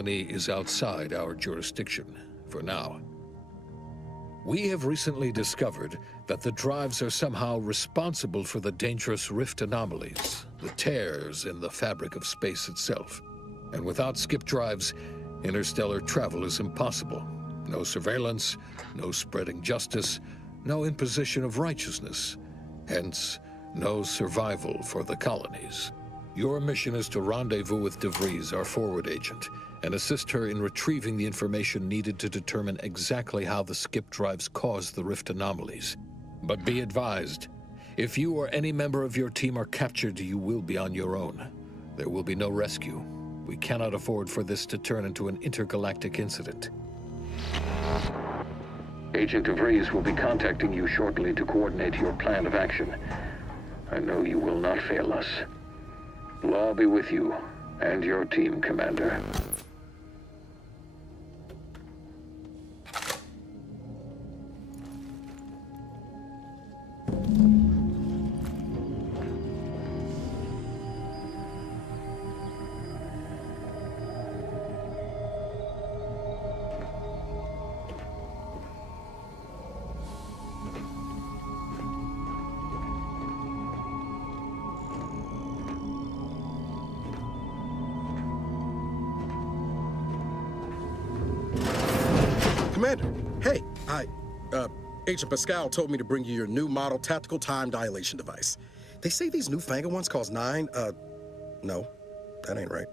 colony is outside our jurisdiction, for now. We have recently discovered that the drives are somehow responsible for the dangerous rift anomalies, the tears in the fabric of space itself. And without skip drives, interstellar travel is impossible. No surveillance, no spreading justice, no imposition of righteousness. Hence, no survival for the colonies. Your mission is to rendezvous with DeVries, our forward agent, and assist her in retrieving the information needed to determine exactly how the skip drives cause the rift anomalies. But be advised, if you or any member of your team are captured, you will be on your own. There will be no rescue. We cannot afford for this to turn into an intergalactic incident. Agent DeVries will be contacting you shortly to coordinate your plan of action. I know you will not fail us. Law be with you and your team, Commander. Commander, hey, Agent Pascal told me to bring you your new model tactical time dilation device. They say these newfangled ones cost no, that ain't right.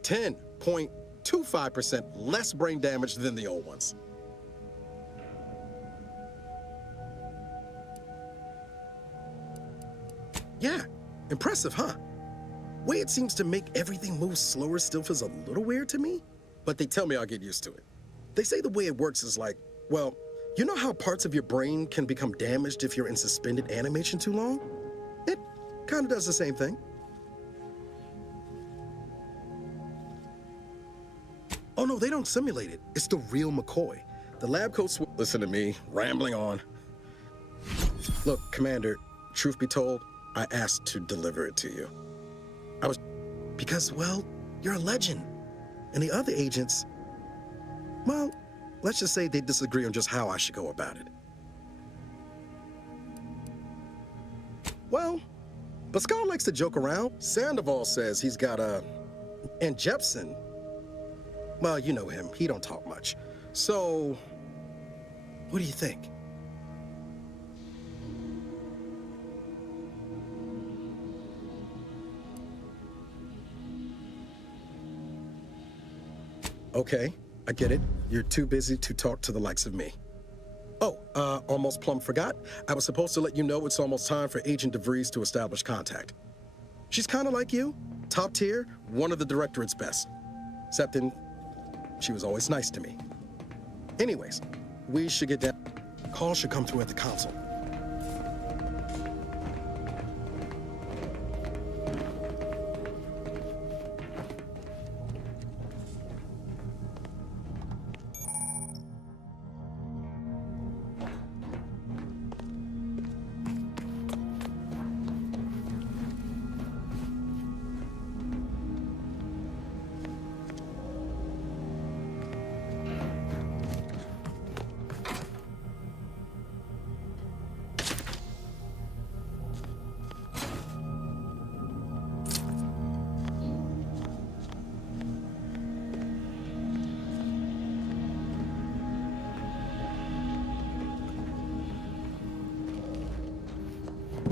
10.25% less brain damage than the old ones. Yeah, impressive, huh? Way it seems to make everything move slower still feels a little weird to me, but they tell me I'll get used to it. They say the way it works is like, well, you know how parts of your brain can become damaged if you're in suspended animation too long? It kind of does the same thing. Oh no, they don't simulate it. It's the real McCoy. The lab coats. Listen to me, rambling on. Look, Commander, truth be told, I asked to deliver it to you. Because, well, you're a legend. And the other agents, well, let's just say they disagree on just how I should go about it. Well, Pascal likes to joke around. Sandoval says he's got a... And Jepson, well, you know him. He don't talk much. So, what do you think? Okay, I get it. You're too busy to talk to the likes of me. Oh, almost plumb forgot. I was supposed to let you know it's almost time for Agent DeVries to establish contact. She's kind of like you, top tier, one of the Directorate's best. Except she was always nice to me. Anyways, we should get down. Call should come through at the console.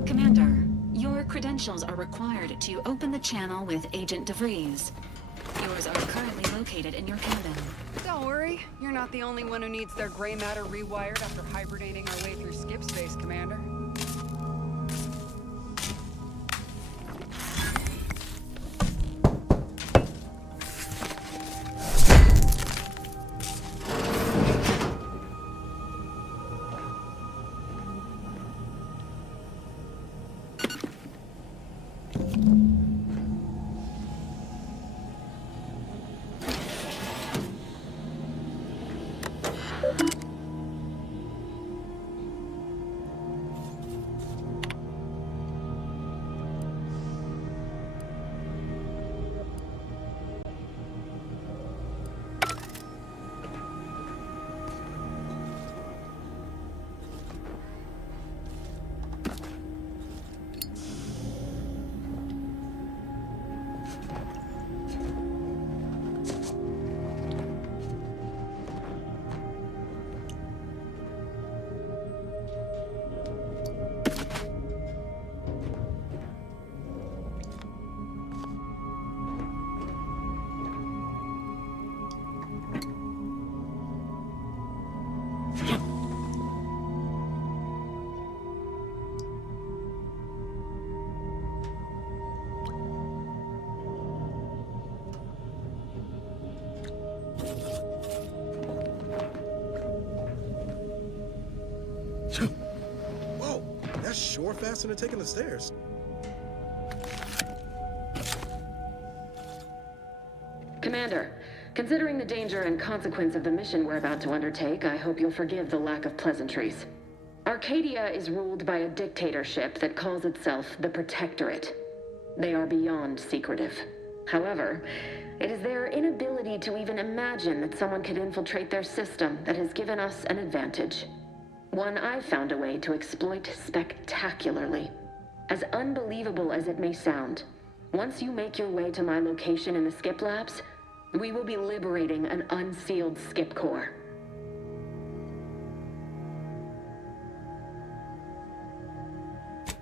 Commander, your credentials are required to open the channel with Agent DeVries. Yours are currently located in your cabin. Don't worry, you're not the only one who needs their gray matter rewired after hibernating our way through skip space, Commander. That's sure faster than taking the stairs. Commander, considering the danger and consequence of the mission we're about to undertake, I hope you'll forgive the lack of pleasantries. Arcadia is ruled by a dictatorship that calls itself the Protectorate. They are beyond secretive. However, it is their inability to even imagine that someone could infiltrate their system that has given us an advantage. One I've found a way to exploit spectacularly. As unbelievable as it may sound, once you make your way to my location in the Skip Labs, we will be liberating an unsealed Skip core.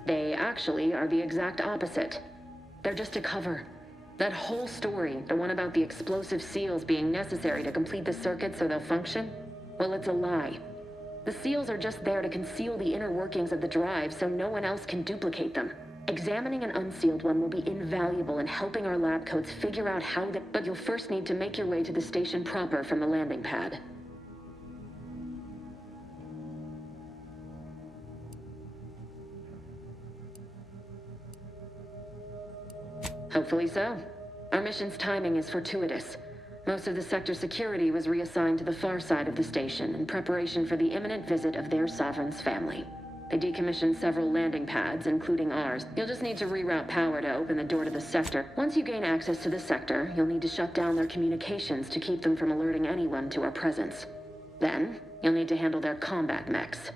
They actually are the exact opposite. They're just a cover. That whole story, the one about the explosive seals being necessary to complete the circuit so they'll function, well, it's a lie. The seals are just there to conceal the inner workings of the drive so no one else can duplicate them. Examining an unsealed one will be invaluable in helping our lab coats figure out how to... But you'll first need to make your way to the station proper from the landing pad. Hopefully so. Our mission's timing is fortuitous. Most of the sector security was reassigned to the far side of the station in preparation for the imminent visit of their sovereign's family. They decommissioned several landing pads, including ours. You'll just need to reroute power to open the door to the sector. Once you gain access to the sector, you'll need to shut down their communications to keep them from alerting anyone to our presence. Then, you'll need to handle their combat mechs.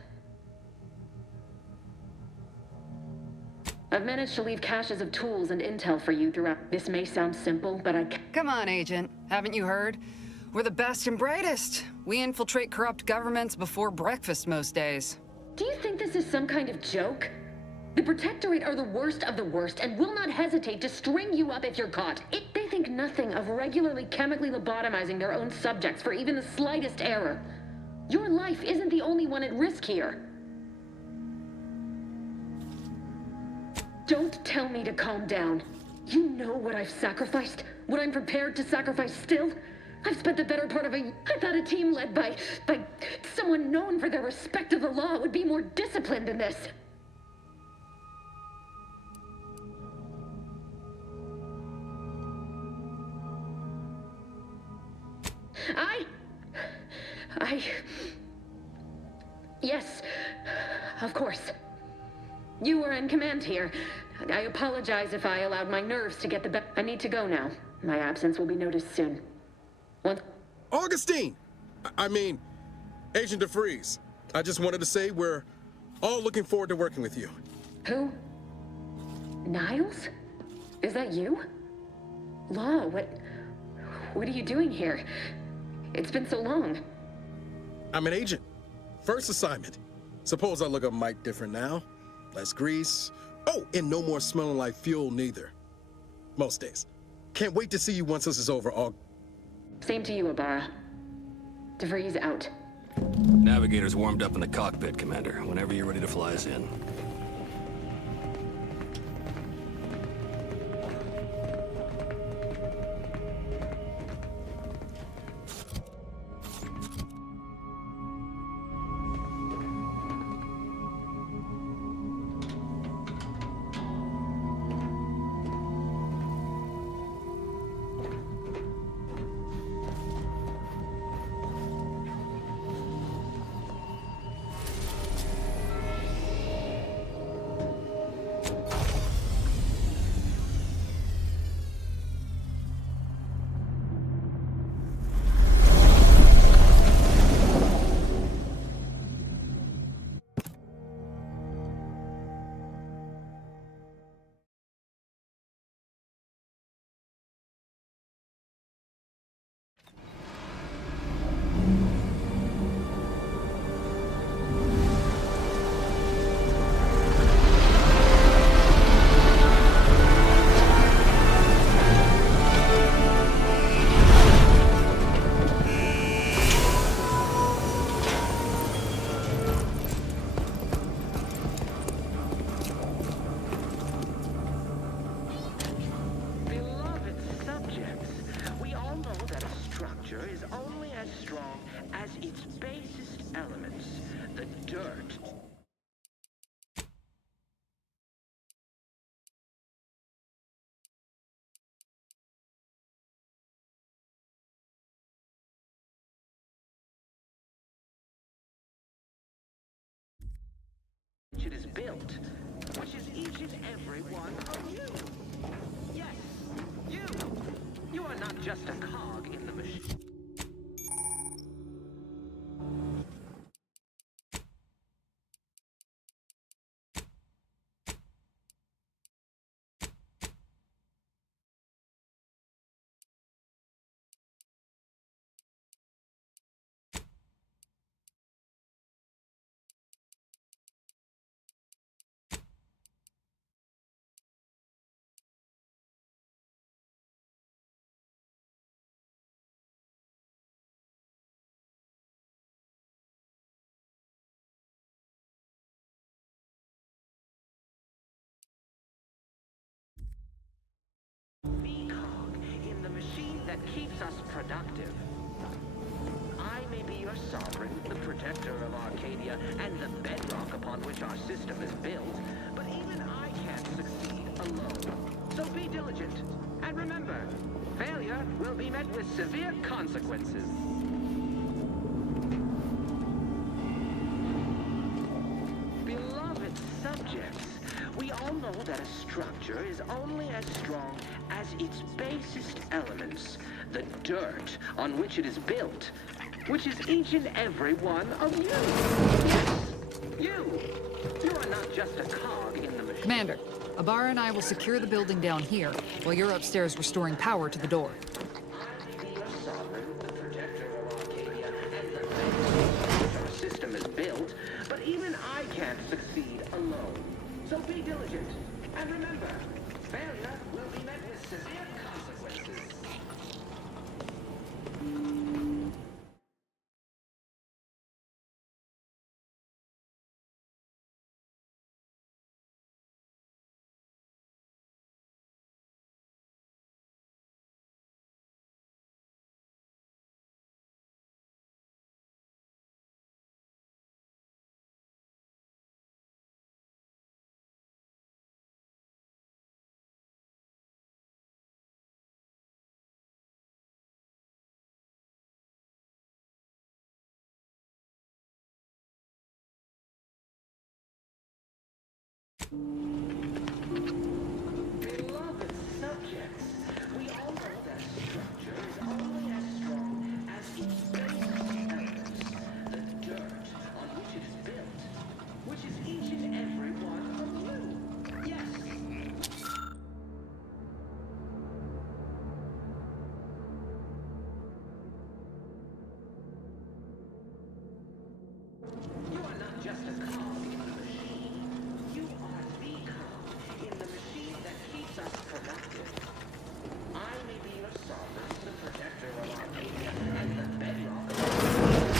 I've managed to leave caches of tools and intel for you throughout. This may sound simple, but Come on, Agent. Haven't you heard? We're the best and brightest. We infiltrate corrupt governments before breakfast most days. Do you think this is some kind of joke? The Protectorate are the worst of the worst and will not hesitate to string you up if you're caught. They think nothing of regularly chemically lobotomizing their own subjects for even the slightest error. Your life isn't the only one at risk here. Don't tell me to calm down. You know what I've sacrificed? What I'm prepared to sacrifice still? I've spent the better part of I thought a team led by someone known for their respect of the law would be more disciplined than this. Yes, of course. You were in command here. I apologize if I allowed my nerves to get the best. I need to go now. My absence will be noticed soon. Augustine! I mean, Agent DeVries. I just wanted to say we're all looking forward to working with you. Who? Niles? Is that you? Law, what are you doing here? It's been so long. I'm an agent. First assignment. Suppose I look a mite different now. Less grease. Oh, and no more smelling like fuel neither. Most days. Can't wait to see you once this is over, Aug. Same to you, Ibarra. DeVries out. Navigator's warmed up in the cockpit, Commander. Whenever you're ready to fly us in. built, which is each and every one of you. Yes, you. You are not just a cog in the machine. That keeps us productive. I may be your sovereign, the protector of Arcadia, and the bedrock upon which our system is built, but even I can't succeed alone. So be diligent, and remember, failure will be met with severe consequences. Beloved subjects, we all know that a structure is only as strong as its basest elements, the dirt on which it is built, which is each and every one of you. Yes, you. You are not just a cog in the machine. Commander, Abara and I will secure the building down here, while you're upstairs restoring power to the door. I may be your sovereign, the protector of Arcadia, and the which our system is built, but even I can't succeed alone. So be diligent, and remember, failure will be met with severe consequences. Beloved subjects, we all know that structure is only as strong as its basest elements, the dirt on which it is built, which is each and every one of you. Yes. You are not just a cog in the machine. You are the cog in the machine that keeps us productive. I may be your sovereign, the protector of Arcadia, and the bedrock of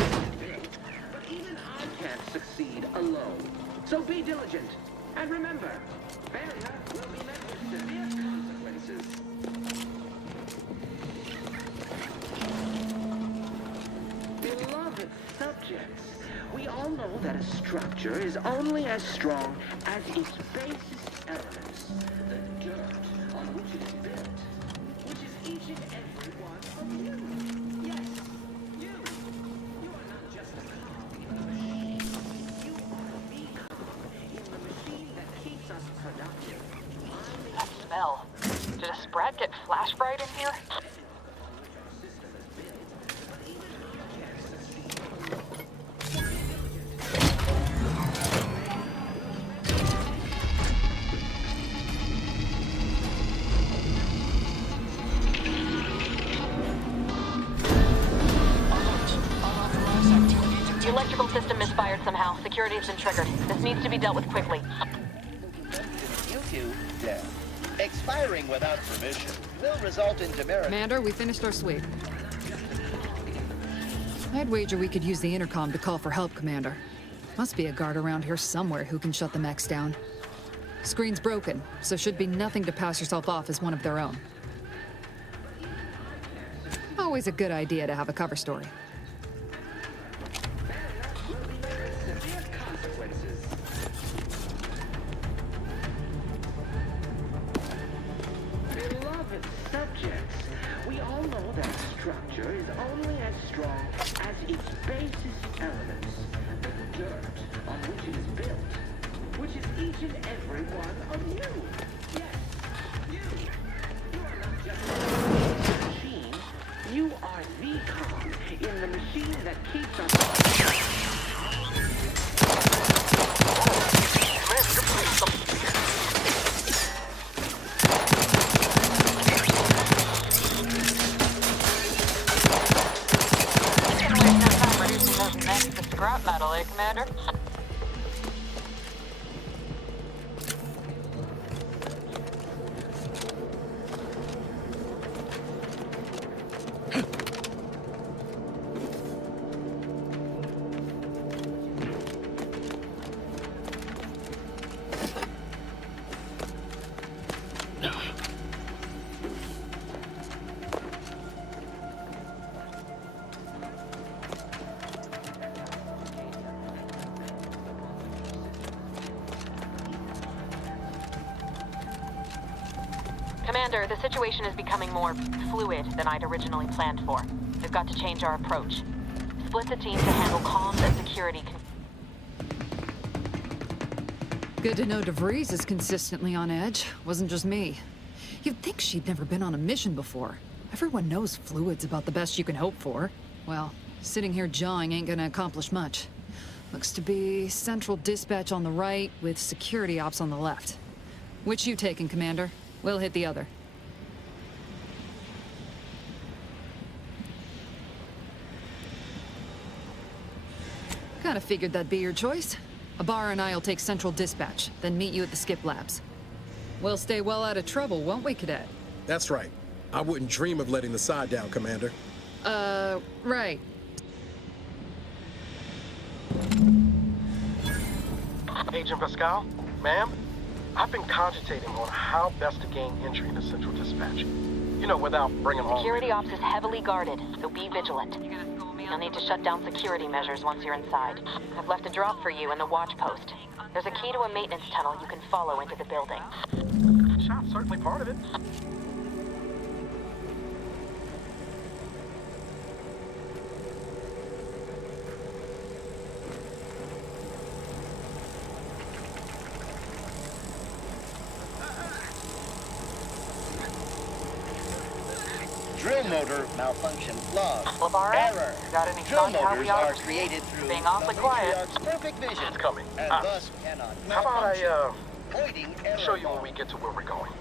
our built, but even I can't succeed alone. So be diligent, and remember, failure will be met with severe consequences. Beloved subjects, we all know that a structure is only as strong as its basest elements, the dirt on which it is built, which is each and every one of you. Yes, you. You are not just a cog in the machine. You are the cog in the machine that keeps us productive. That smell. Did a Sprat get flash fried in here? The electrical system misfired somehow. Security has been triggered. This needs to be dealt with quickly. You two, dead. Expiring without permission will result in demerit. Commander, we finished our sweep. I'd wager we could use the intercom to call for help, Commander. Must be a guard around here somewhere who can shut the mechs down. Screen's broken, so should be nothing to pass yourself off as one of their own. Always a good idea to have a cover story. Beloved subjects, we all know that structure is only as strong as its basest elements, the dirt on which it is built, which is each and every one of you. Yes, you. You are not just a machine. You are the com in the machine that keeps us. Scrap metal, eh, Commander? Commander, the situation is becoming more fluid than I'd originally planned for. We've got to change our approach. Split the team to handle comms and security. Good to know DeVries is consistently on edge. Wasn't just me. You'd think she'd never been on a mission before. Everyone knows fluid's about the best you can hope for. Well, sitting here jawing ain't gonna accomplish much. Looks to be Central Dispatch on the right with security ops on the left. Which you taking, Commander? We'll hit the other. Kinda figured that'd be your choice. Ibarra and I'll take Central Dispatch, then meet you at the Skip Labs. We'll stay well out of trouble, won't we, Cadet? That's right. I wouldn't dream of letting the side down, Commander. Right. Agent Pascal, ma'am, I've been cogitating on how best to gain entry into Central Dispatch. You know, without bringing home... Security ops is heavily guarded, so be vigilant. You'll need to shut down security measures once you're inside. I've left a drop for you in the watch post. There's a key to a maintenance tunnel you can follow into the building. Shot's certainly part of it. Drill motor malfunction log. Labarre, Error. got any Drill sign how motors we are are created through being awfully the quiet? matriarch's perfect vision. It's coming. And thus cannot How about I, avoiding error show you when log. we get to where we're going?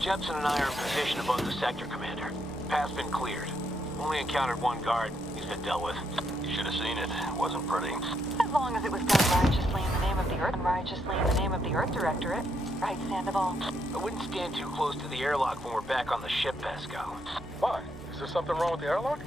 Jepson and I are in position above the sector, Commander. Path's been cleared. Only encountered one guard. He's been dealt with. You should have seen it. It wasn't pretty. As long as it was done righteously in the name of the Earth, righteously in the name of the Earth Directorate. Right, Sandoval? I wouldn't stand too close to the airlock when we're back on the ship, Pascal. Why? Is there something wrong with the airlock?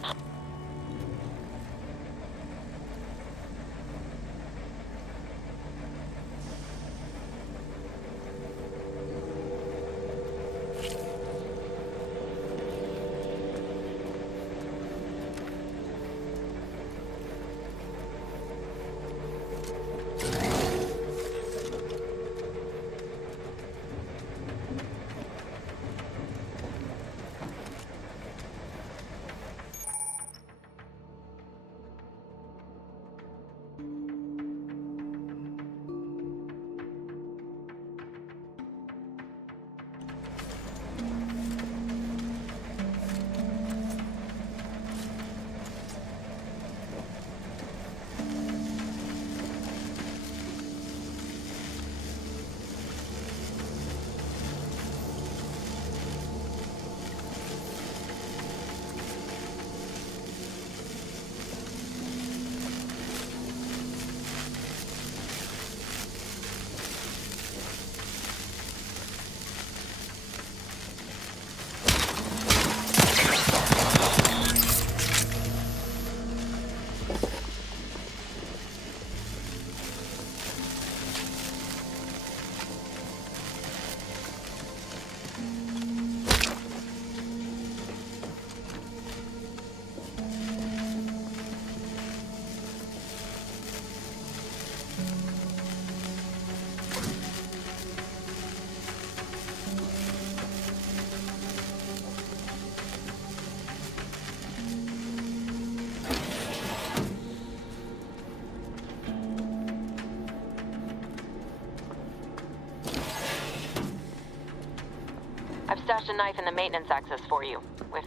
stashed a knife in the maintenance access for you, with,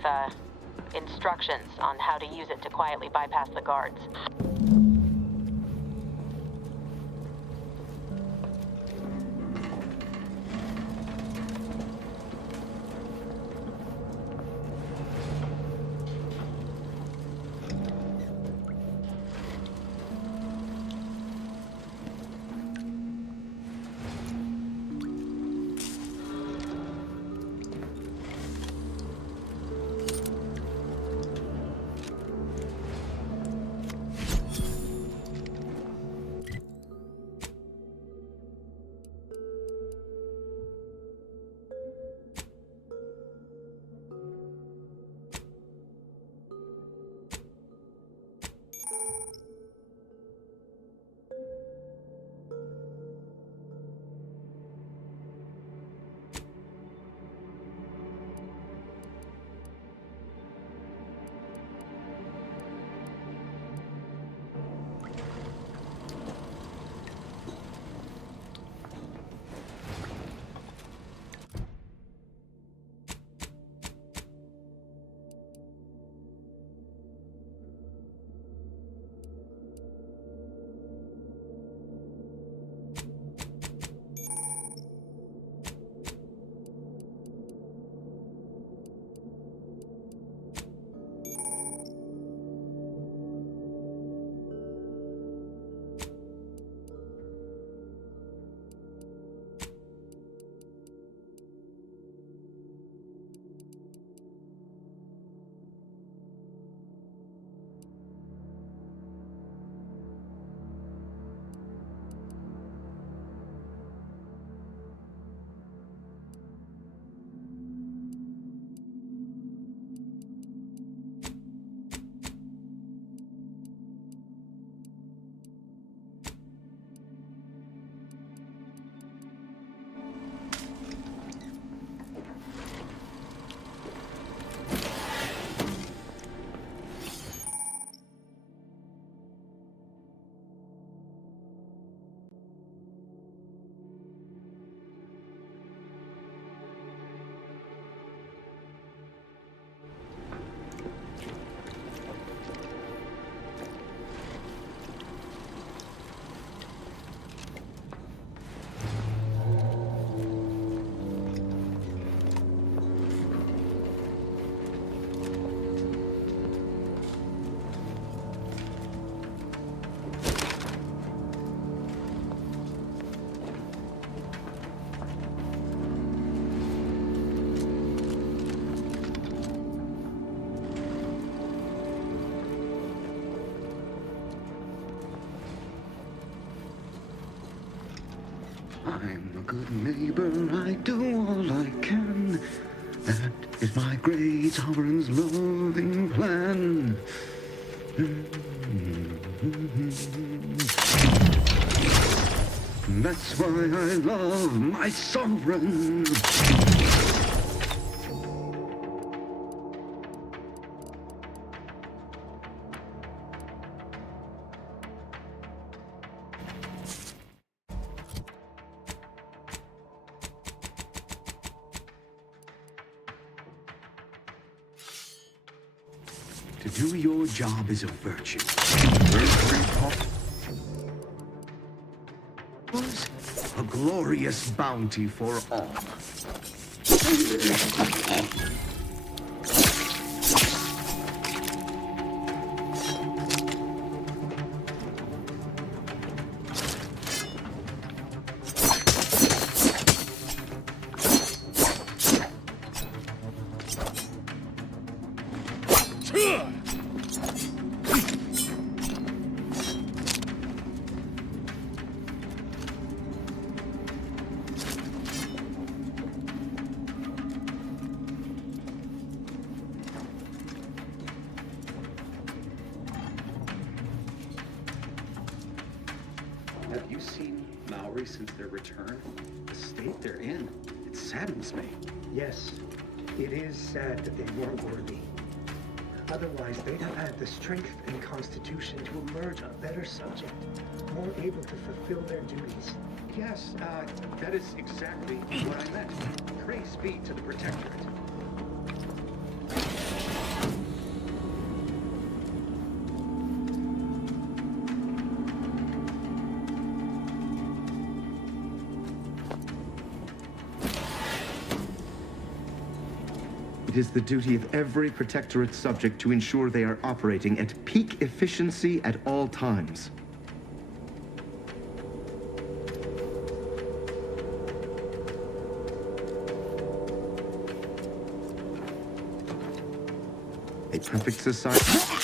instructions on how to use it to quietly bypass the guards. I'm a good neighbor, I do all I can. That is my great sovereign's loving plan. That's why I love my sovereign. To do your job is a virtue. Was a glorious bounty for all. Have you seen Maori since their return? The state they're in, it saddens me. Yes, it is sad that they weren't worthy. Otherwise, they'd have had the strength and constitution to emerge a better subject, more able to fulfill their duties. Yes, that is exactly what I meant. Praise be to the Protectorate. It is the duty of every Protectorate subject to ensure they are operating at peak efficiency at all times. A perfect society.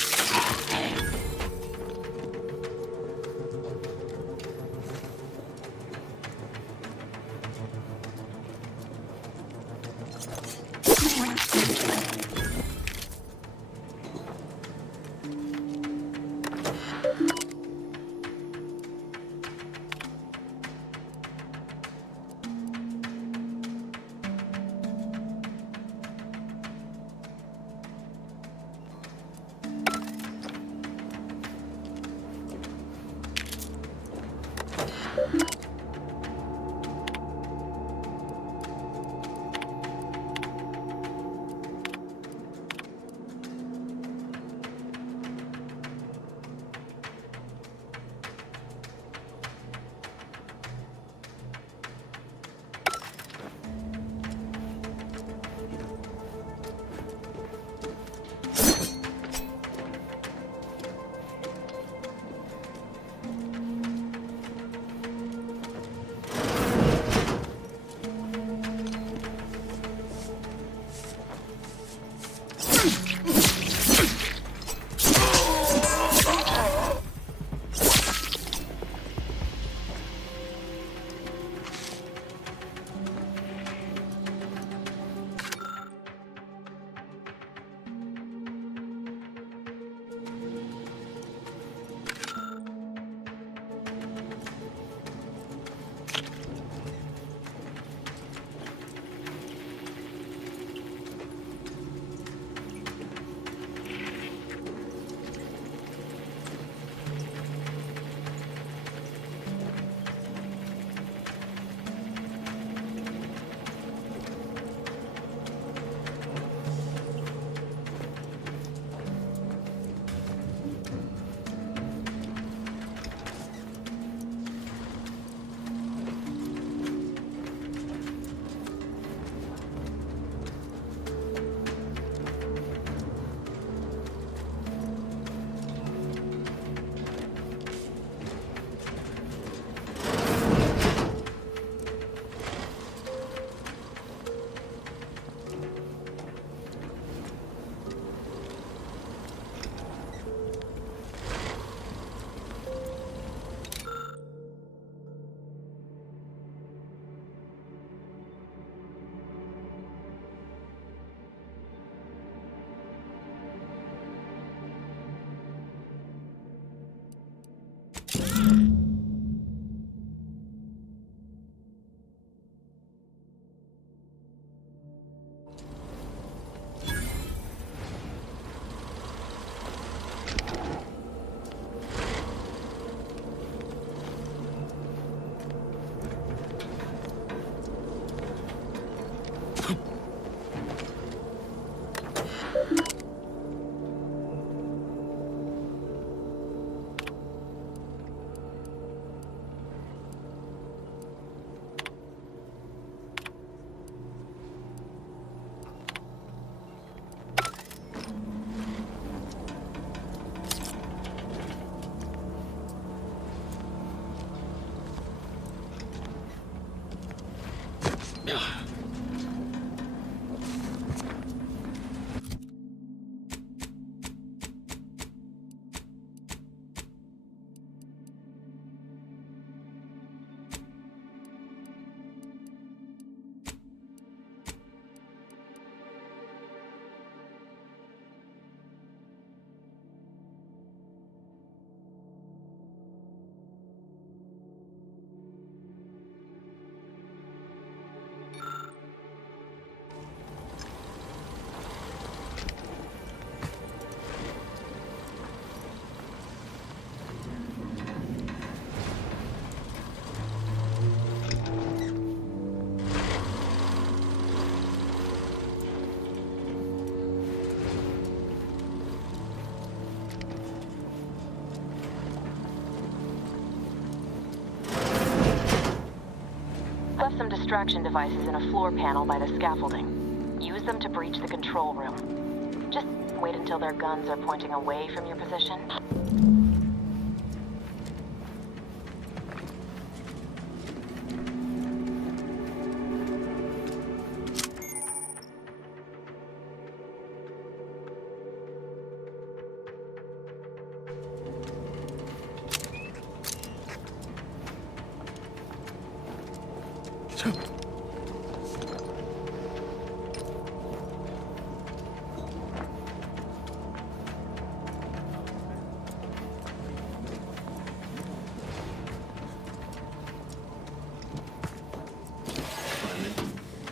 found some distraction devices in a floor panel by the scaffolding. Use them to breach the control room. Just wait until their guns are pointing away from your position.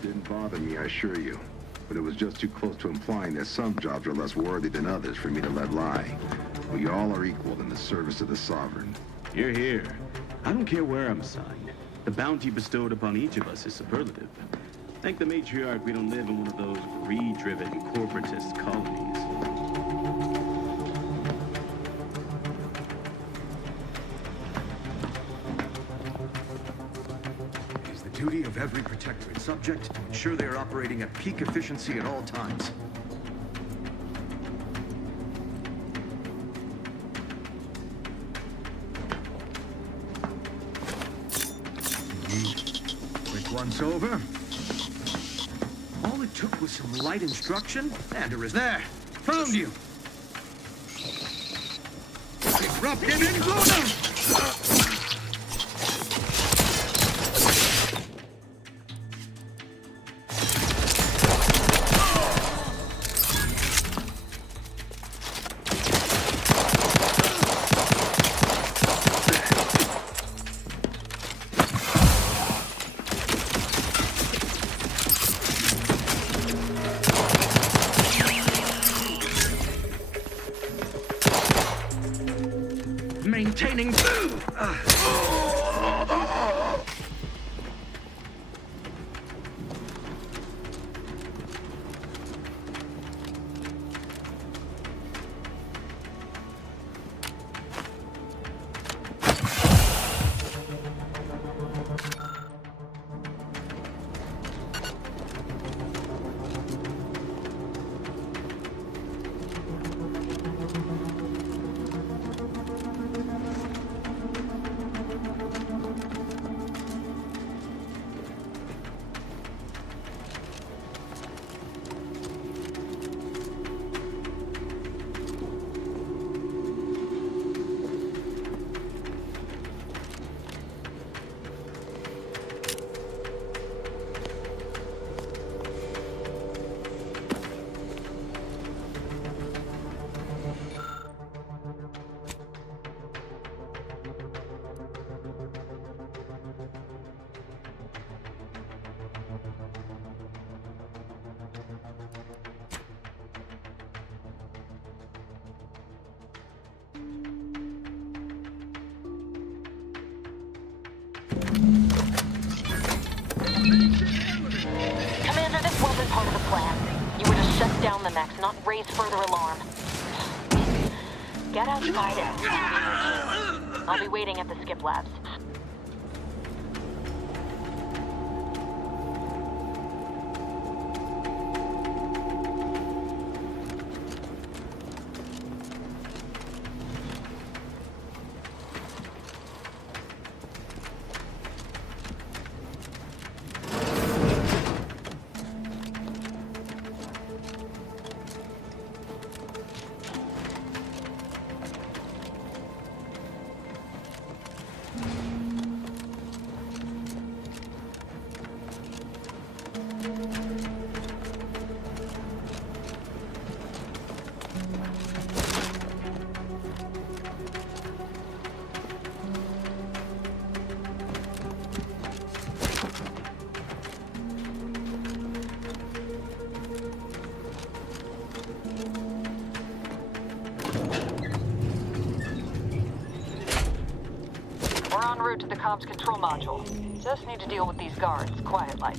Didn't bother me, I assure you. But it was just too close to implying that some jobs are less worthy than others for me to let lie. We all are equal in the service of the Sovereign. Hear, hear. I don't care where I'm assigned. The bounty bestowed upon each of us is superlative. Thank the matriarch we don't live in one of those greed-driven corporatist colonies. It is the duty of every protectorate subject to ensure they are operating at peak efficiency at all times. Quick once over. All it took was some light instruction, and her is there. Found you. Disrupted intruder! Maintaining. Commander, this wasn't part of the plan. You were to shut down the mechs, not raise further alarm. Get outside and reconvene your team. I'll be waiting at the skip labs. En route to the comms control module. Just need to deal with these guards, quiet-like.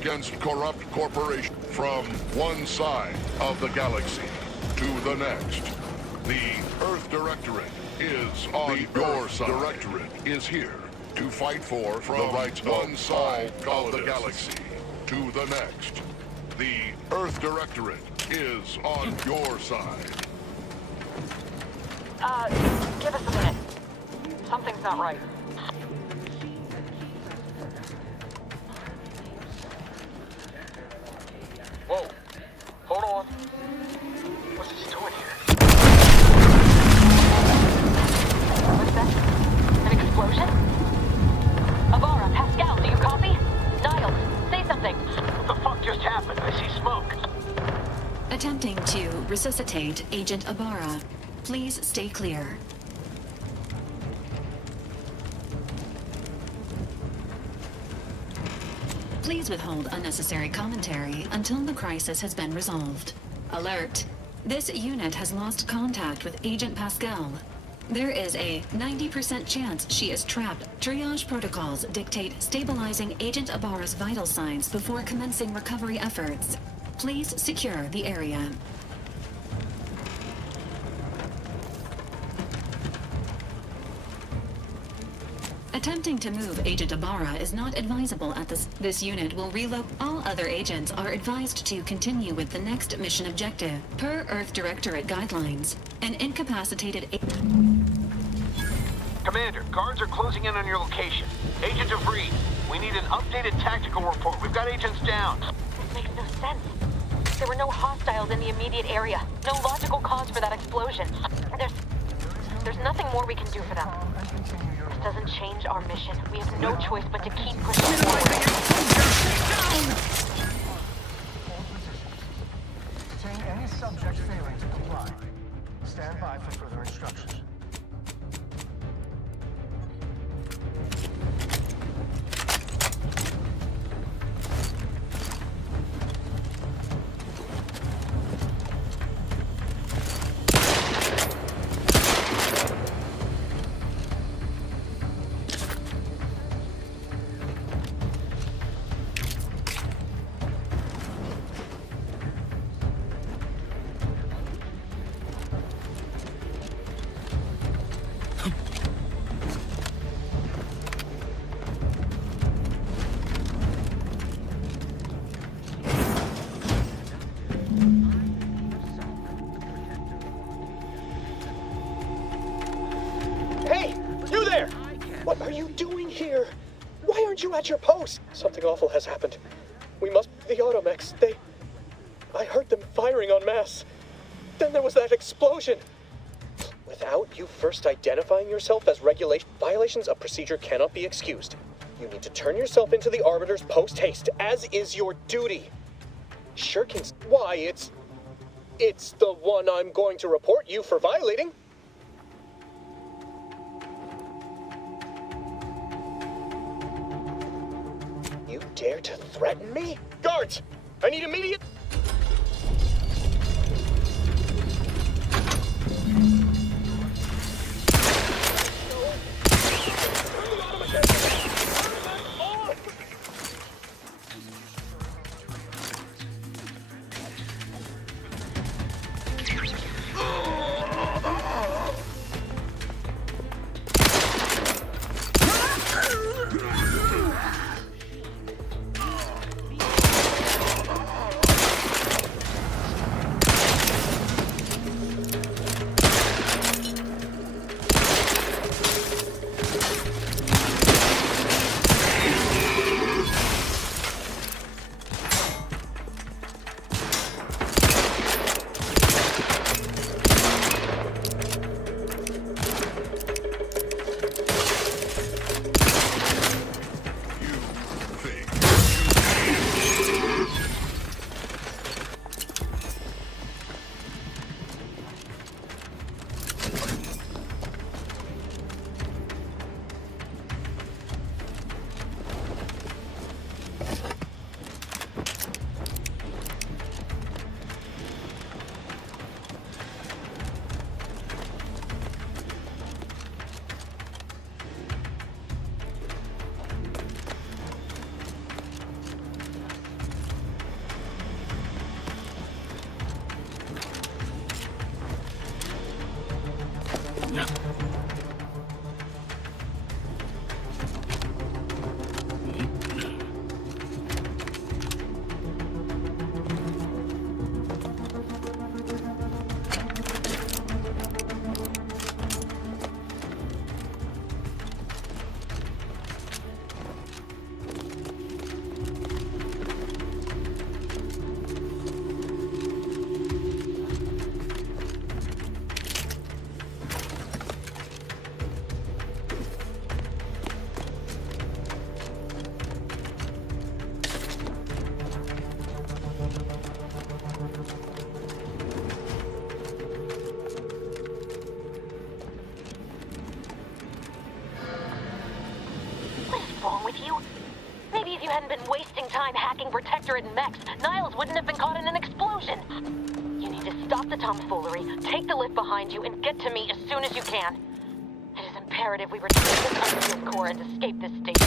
against corrupt corporations from one side of the galaxy to the next. The Earth Directorate is on your side. The Directorate is here to fight for the rights of one side of the galaxy to the next. The Earth Directorate is on your side. Give us a minute. Something's not right. Whoa. Hold on. What's this doing here? What's that? An explosion? Avara, Pascal, do you copy? Niles, say something. What the fuck just happened? I see smoke. Attempting to resuscitate Agent Abara. Please stay clear. Please withhold unnecessary commentary until the crisis has been resolved. Alert! This unit has lost contact with Agent Pascal. There is a 90% chance she is trapped. Triage protocols dictate stabilizing Agent Abara's vital signs before commencing recovery efforts. Please secure the area. Attempting to move Agent Abara is not advisable at this unit will relocate. All other agents are advised to continue with the next mission objective. Per Earth Directorate guidelines, an incapacitated Commander, guards are closing in on your location. Agent DeVries, we need an updated tactical report. We've got agents down. This makes no sense. There were no hostiles in the immediate area. No logical cause for that explosion. There's nothing more we can do for them. This doesn't change our mission. We have no choice but to keep pushing forward. Detain any subject failing to comply. Stand by for further instructions. What are you doing here? Why aren't you at your post? Something awful has happened. We must... The automechs, I heard them firing en masse. Then there was that explosion. Without you first identifying yourself as regulation, violations of procedure cannot be excused. You need to turn yourself into the Arbiters post-haste, as is your duty. Shurkin's... Why, it's the one I'm going to report you for violating. You dare to threaten me? Guards! I need immediate... What is wrong with you? Maybe if you hadn't been wasting time hacking Protectorate and mechs, Niles wouldn't have been caught in an explosion. You need to stop the tomfoolery, take the lift behind you, and get to me as soon as you can. It is imperative we retrieve this unsealed core and escape this station.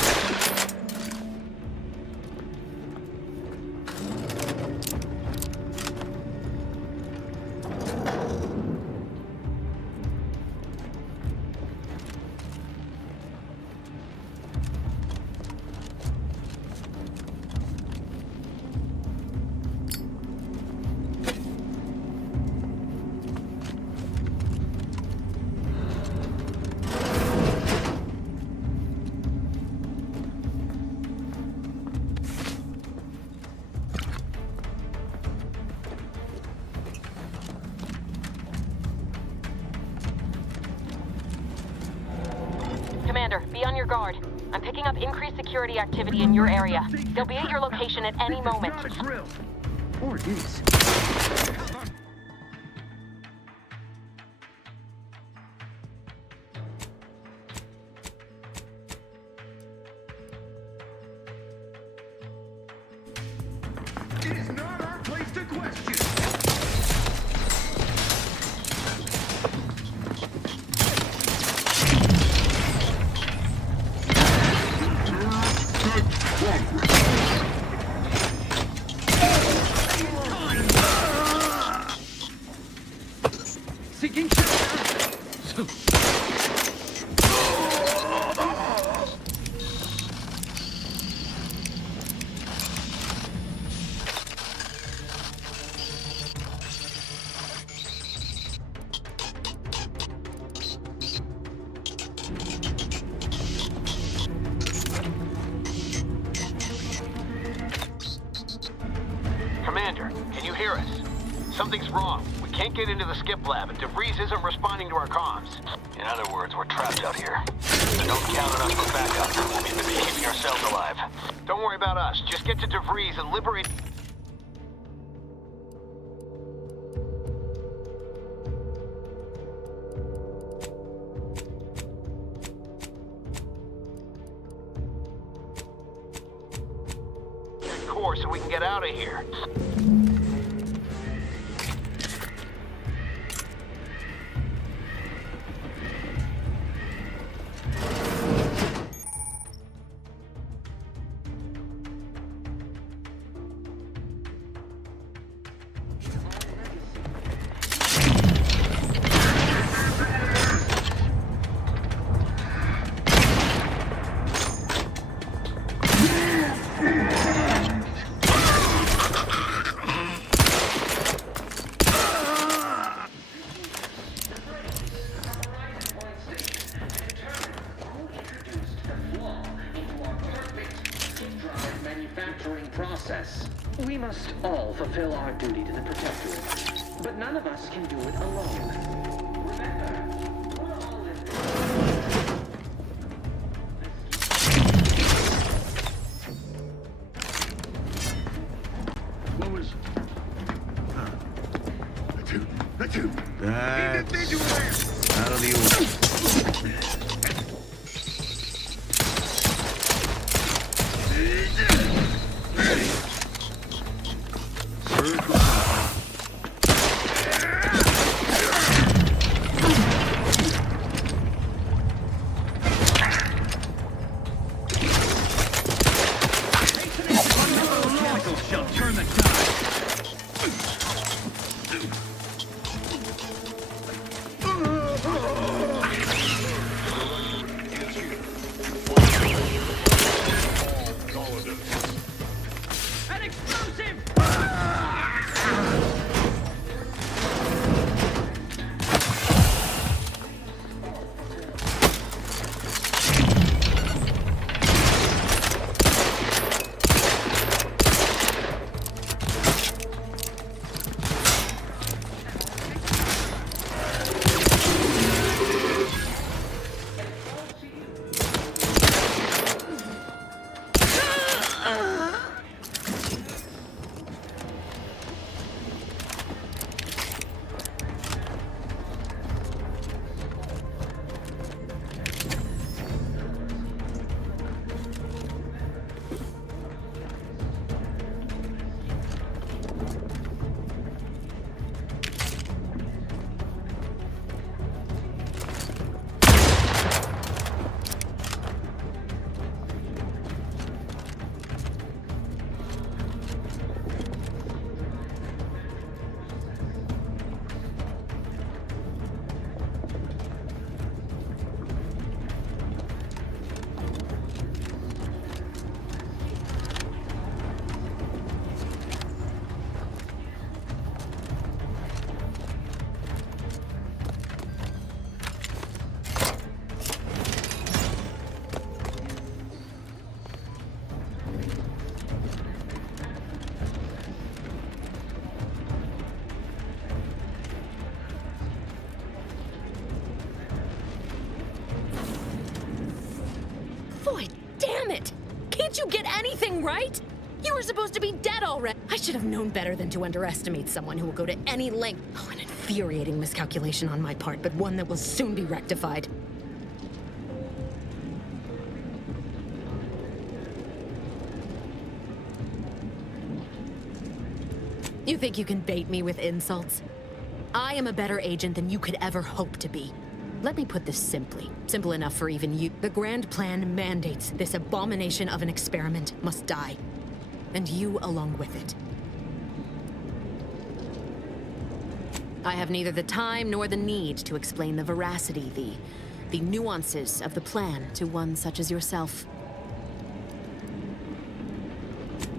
Commander, be on your guard. I'm picking up increased security activity in your area. They'll be at your location at any moment. Or it is. It is not our place to question. Seeking Commander, can you hear us? Something's wrong. We can't get into the skip lab, and DeVries isn't responding to our comms. In other words, we're trapped out here. Don't count on us for backup. We'll be busy keeping ourselves alive. Don't worry about us. Just get to DeVries and liberate... core so we can get out of here. Process. We must all fulfill our duty to the Protectorate, but none of us can do it alone. Remember, we're all in this. What was... The two. That's out of the order. Turn the tide. anything, right? You were supposed to be dead already. I should have known better than to underestimate someone who will go to any length. Oh, an infuriating miscalculation on my part, but one that will soon be rectified. You think you can bait me with insults? I am a better agent than you could ever hope to be. Let me put this simply. Simple enough for even you. The grand plan mandates this abomination of an experiment must die. And you along with it. I have neither the time nor the need to explain the veracity, the nuances of the plan to one such as yourself.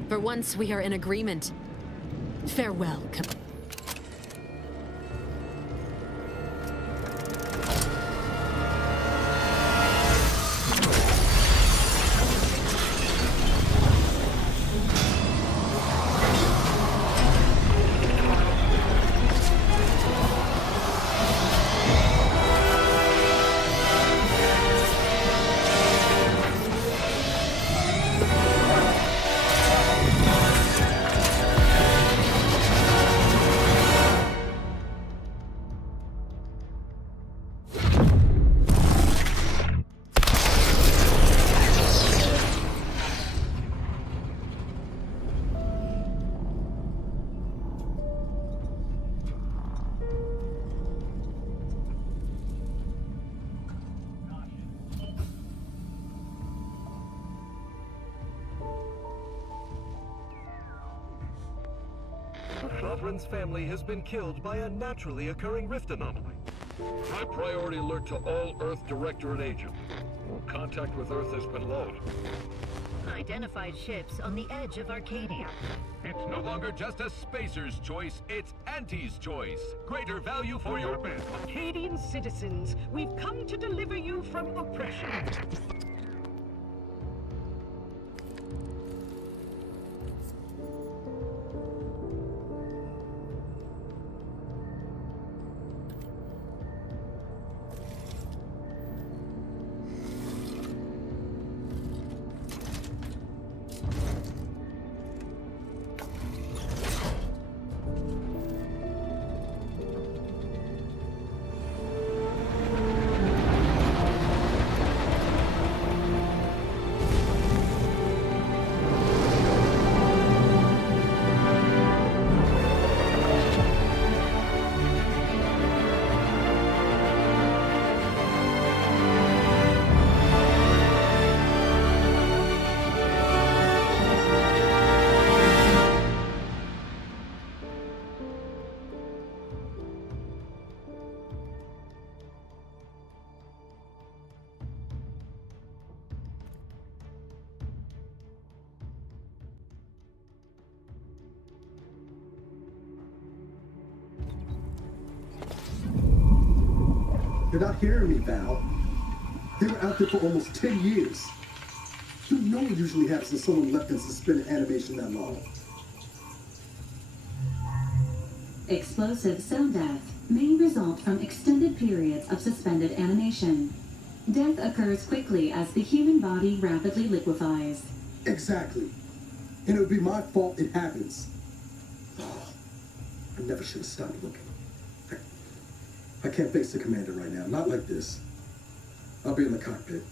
For once, we are in agreement. Farewell, Sovereign's family has been killed by a naturally occurring rift anomaly. High priority alert to all Earth Directorate agents. Contact with Earth has been low. Identified ships on the edge of Arcadia. It's no longer just a spacer's choice, it's Auntie's choice. Greater value for your men. Arcadian citizens, we've come to deliver you from oppression. You're not hearing me, Val. They were out there for almost 10 years. You know what usually happens when someone left in suspended animation that long. Explosive cell death may result from extended periods of suspended animation. Death occurs quickly as the human body rapidly liquefies. Exactly. And it would be my fault it happens. Oh, I never should have stopped looking. I can't face the commander right now. Not like this. I'll be in the cockpit.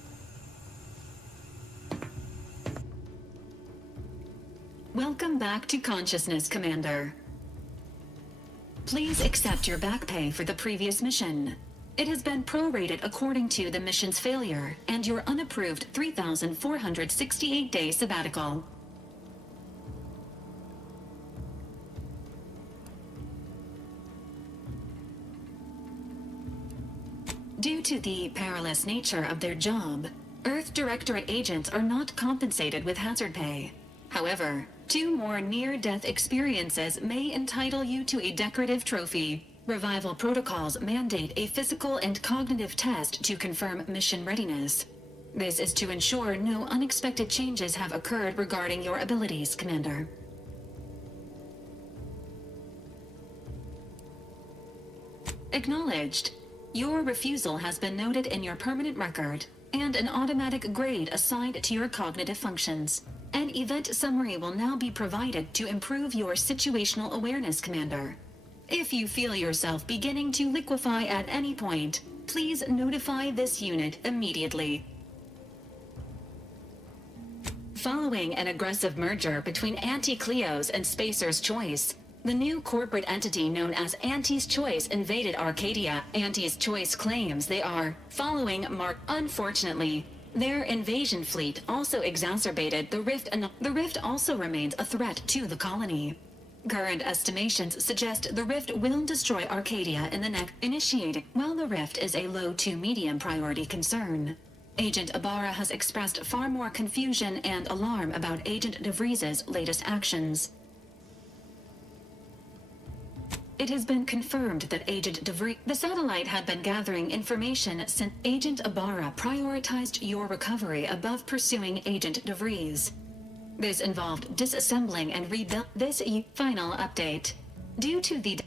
Welcome back to consciousness, Commander. Please accept your back pay for the previous mission. It has been prorated according to the mission's failure and your unapproved 3,468-day sabbatical. Due to the perilous nature of their job, Earth Directorate agents are not compensated with hazard pay. However, 2 more near-death experiences may entitle you to a decorative trophy. Revival protocols mandate a physical and cognitive test to confirm mission readiness. This is to ensure no unexpected changes have occurred regarding your abilities, Commander. Acknowledged. Your refusal has been noted in your permanent record, and an automatic grade assigned to your cognitive functions. An event summary will now be provided to improve your situational awareness, Commander. If you feel yourself beginning to liquefy at any point, please notify this unit immediately. Following an aggressive merger between Anti-Cleo's and Spacer's Choice, the new corporate entity known as Auntie's Choice invaded Arcadia. Auntie's Choice claims they are following Mark. Unfortunately, their invasion fleet also exacerbated the rift, and the rift also remains a threat to the colony. Current estimations suggest the rift will destroy Arcadia in the next initiating. While the rift is a low to medium priority concern, Agent Ibarra has expressed far more confusion and alarm about Agent DeVries's latest actions. It has been confirmed that Agent DeVries... The satellite had been gathering information since Agent Ibarra prioritized your recovery above pursuing Agent DeVries. This involved disassembling and rebuild this final update. Due to the...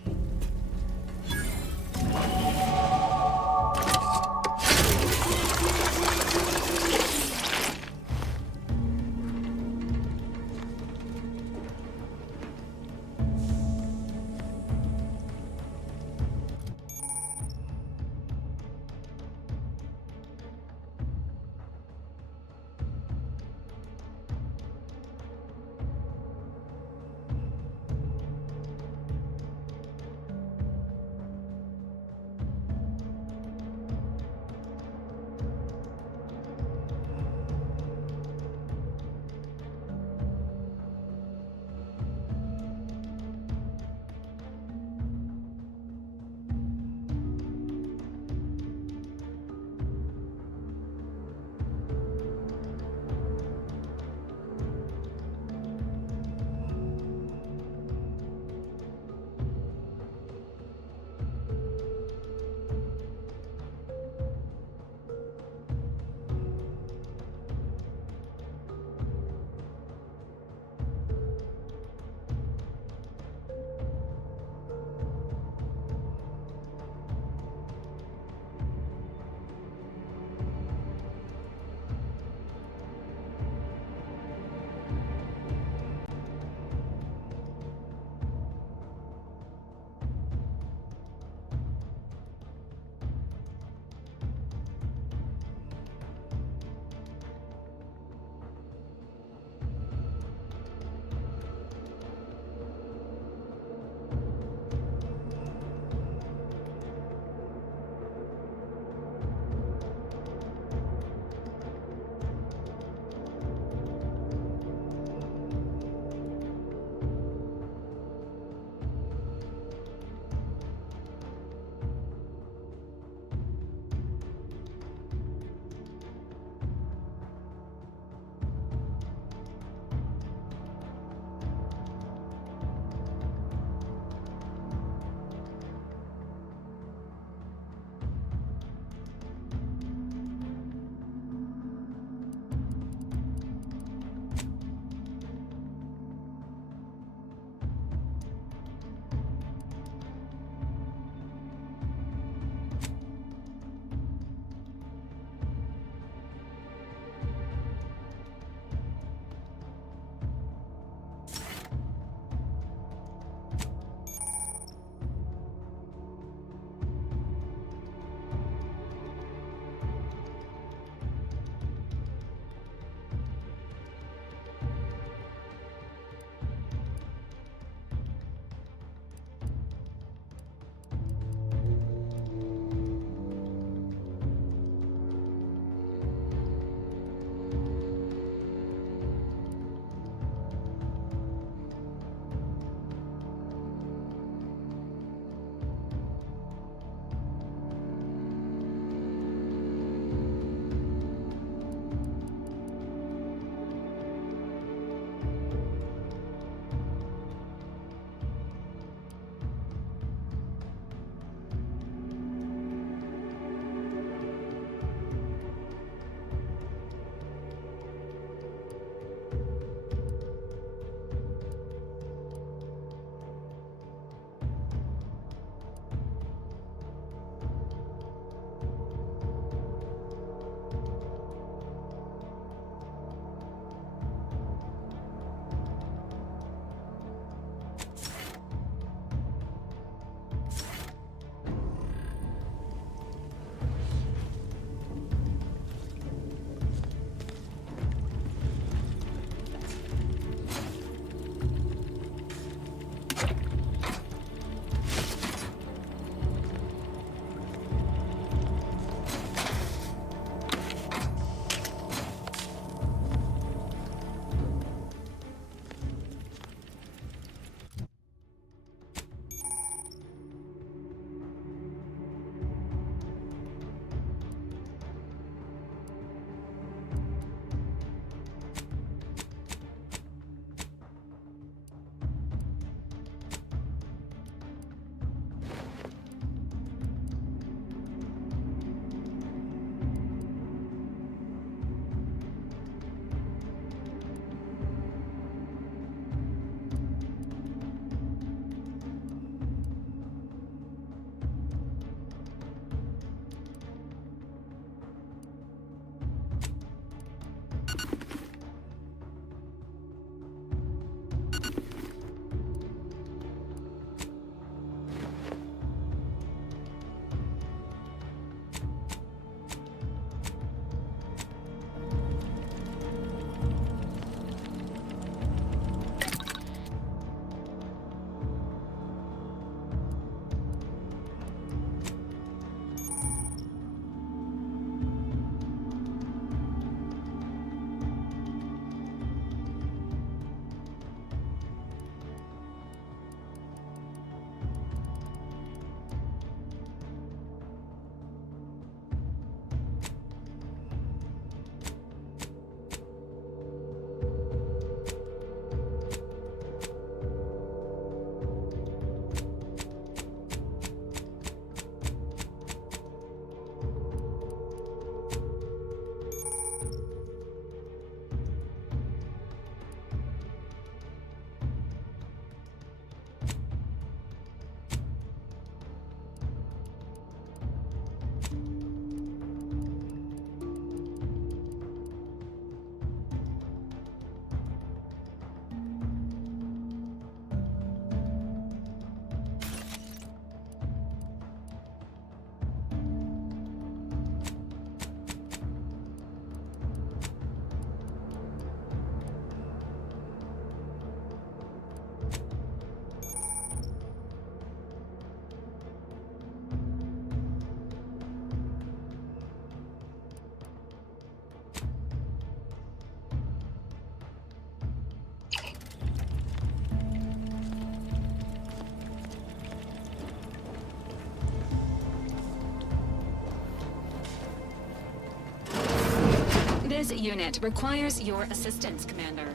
This unit requires your assistance, Commander.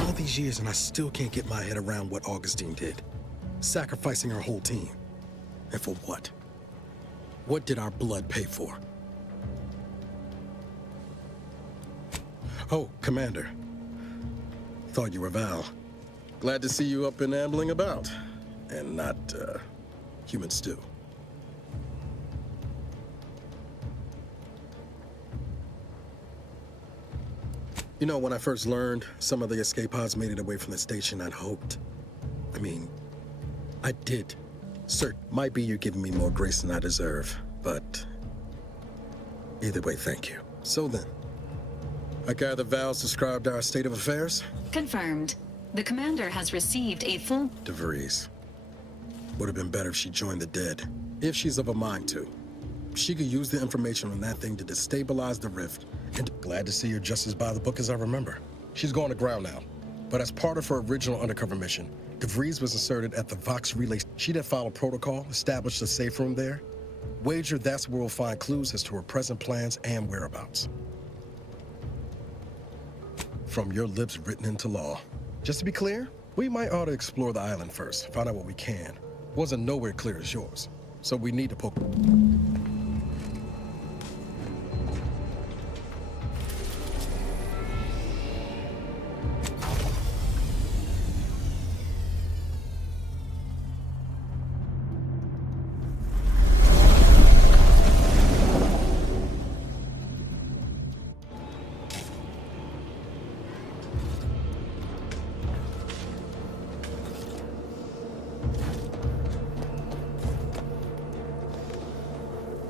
All these years and I still can't get my head around what Augustine did. Sacrificing her whole team. And for what? What did our blood pay for? Oh, Commander. Thought you were Val. Glad to see you up and ambling about. And not, human stew. You know, when I first learned some of the escape pods made it away from the station, I'd hoped. I did. Sir, might be you're giving me more grace than I deserve, but either way, thank you. So then, I gather Val's described our state of affairs? Confirmed. The Commander has received a full... DeVries. Would have been better if she joined the dead. If she's of a mind to. She could use the information on that thing to destabilize the rift. And glad to see her just as by the book as I remember. She's going to ground now. But as part of her original undercover mission, DeVries was inserted at the Vox Relay. She'd have followed protocol, established a safe room there. Wager that's where we'll find clues as to her present plans and whereabouts. From your lips written into law. Just to be clear, we might ought to explore the island first, find out what we can. Wasn't nowhere clear as yours, so we need to poke.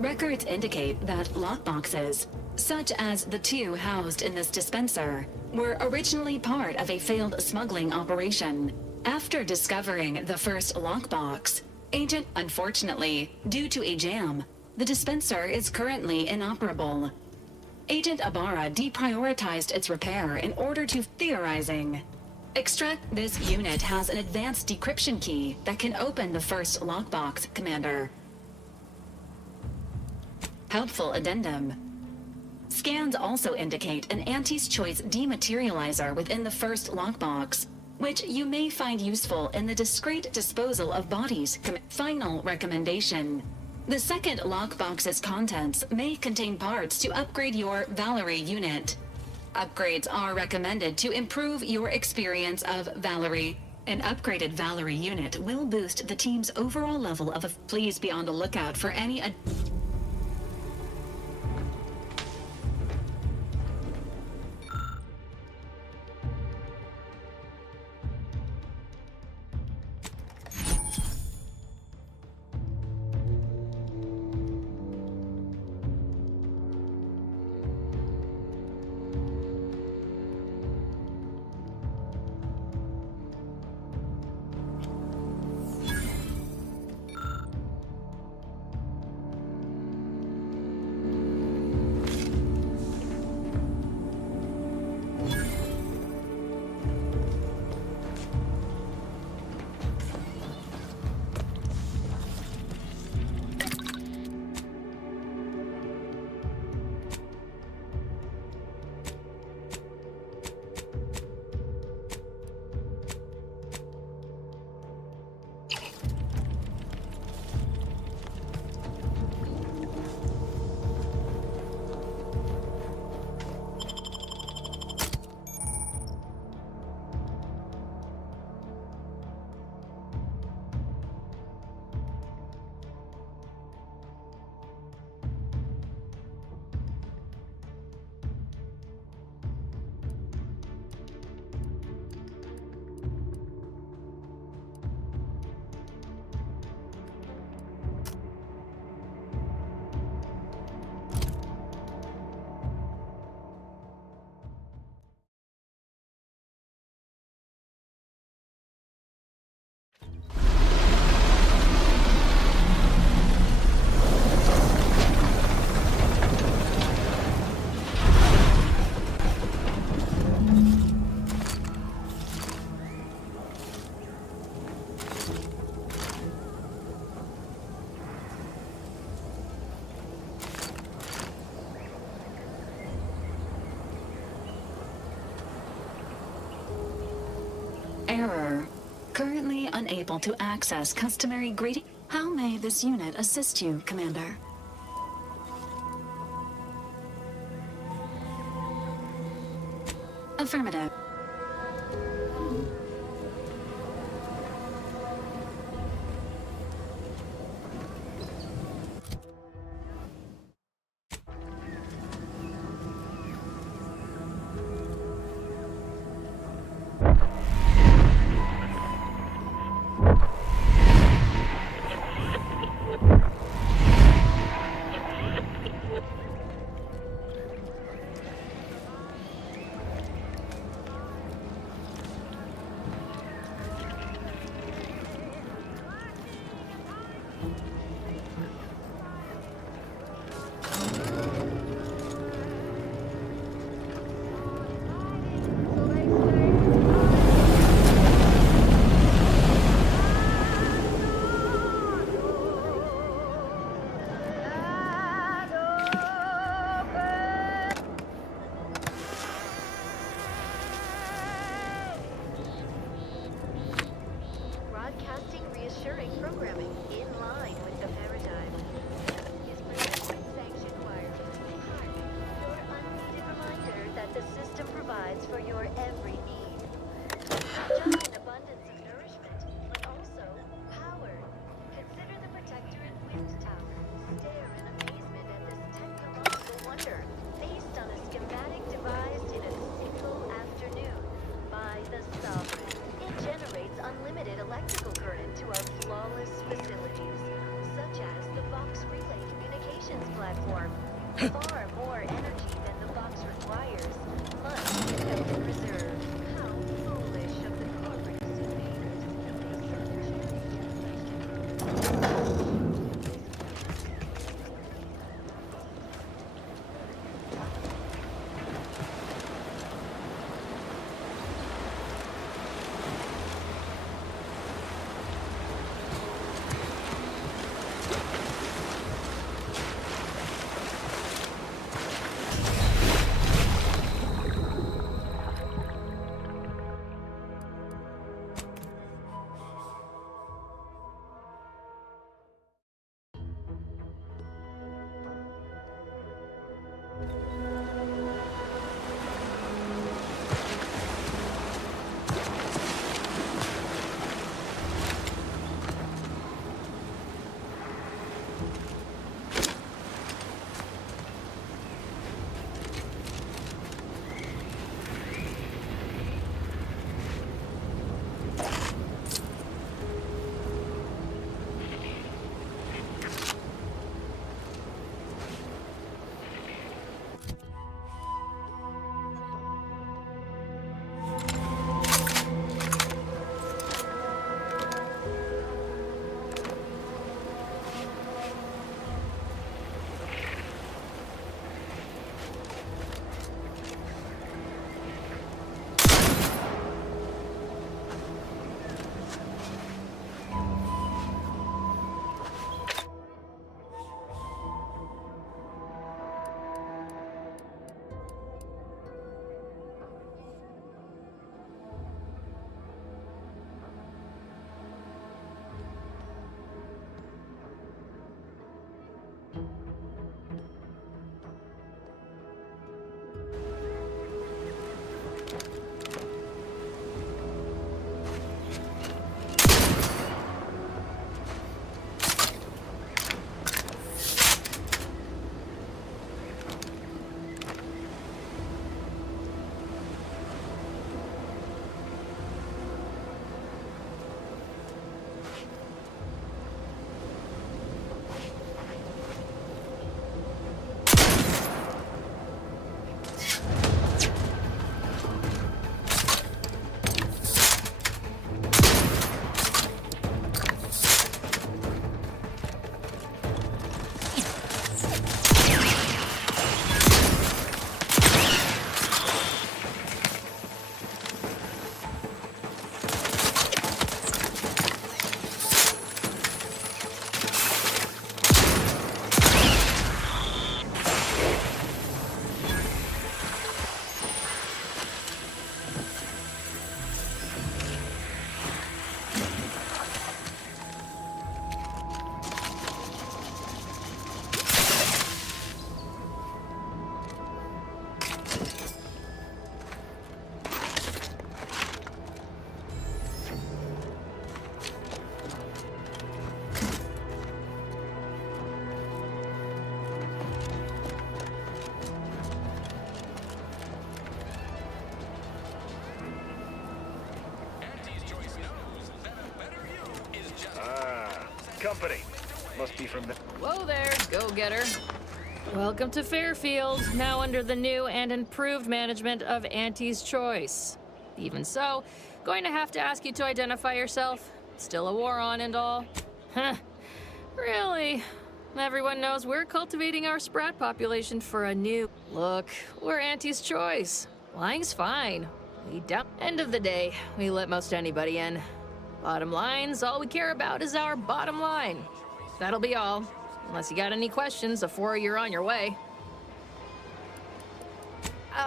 Records indicate that lockboxes, such as the two housed in this dispenser, were originally part of a failed smuggling operation. After discovering the first lockbox, unfortunately, due to a jam, the dispenser is currently inoperable. Agent Ibarra deprioritized its repair in order to theorizing. This unit has an advanced decryption key that can open the first lockbox, Commander. Helpful addendum. Scans also indicate an Auntie's Choice dematerializer within the first lockbox, which you may find useful in the discreet disposal of bodies. Final recommendation. The second lockbox's contents may contain parts to upgrade your Valerie unit. Upgrades are recommended to improve your experience of Valerie. An upgraded Valerie unit will boost the team's overall level of... Please be on the lookout for any... Currently unable to access customary greeting. How may this unit assist you, Commander? Affirmative. Broadcasting reassuring programming in line with the paradigm. Is protected sanction required? Your unneeded reminder that the system provides for your every need. Not just an abundance of nourishment, but also power. Consider the Protectorate Wind Tower. Stare in amazement at this technological wonder, based on a schematic devised in a single afternoon by the Sovereign. It generates unlimited electrical current to our flawless facilities, such as the Vox Relay Communications Platform. Far more energy than the Vox requires must be kept in reserve. How foolish of the corporate company. Must be from the... Whoa there, go-getter. Welcome to Fairfield, now under the new and improved management of Auntie's Choice. Even so, going to have to ask you to identify yourself. Still a war on and all. Huh. Really? Everyone knows we're cultivating our sprat population for a new... Look, we're Auntie's Choice. Lying's fine. We don't... End of the day, we let most anybody in. Bottom line's all we care about is our bottom line. That'll be all. Unless you got any questions before you're on your way.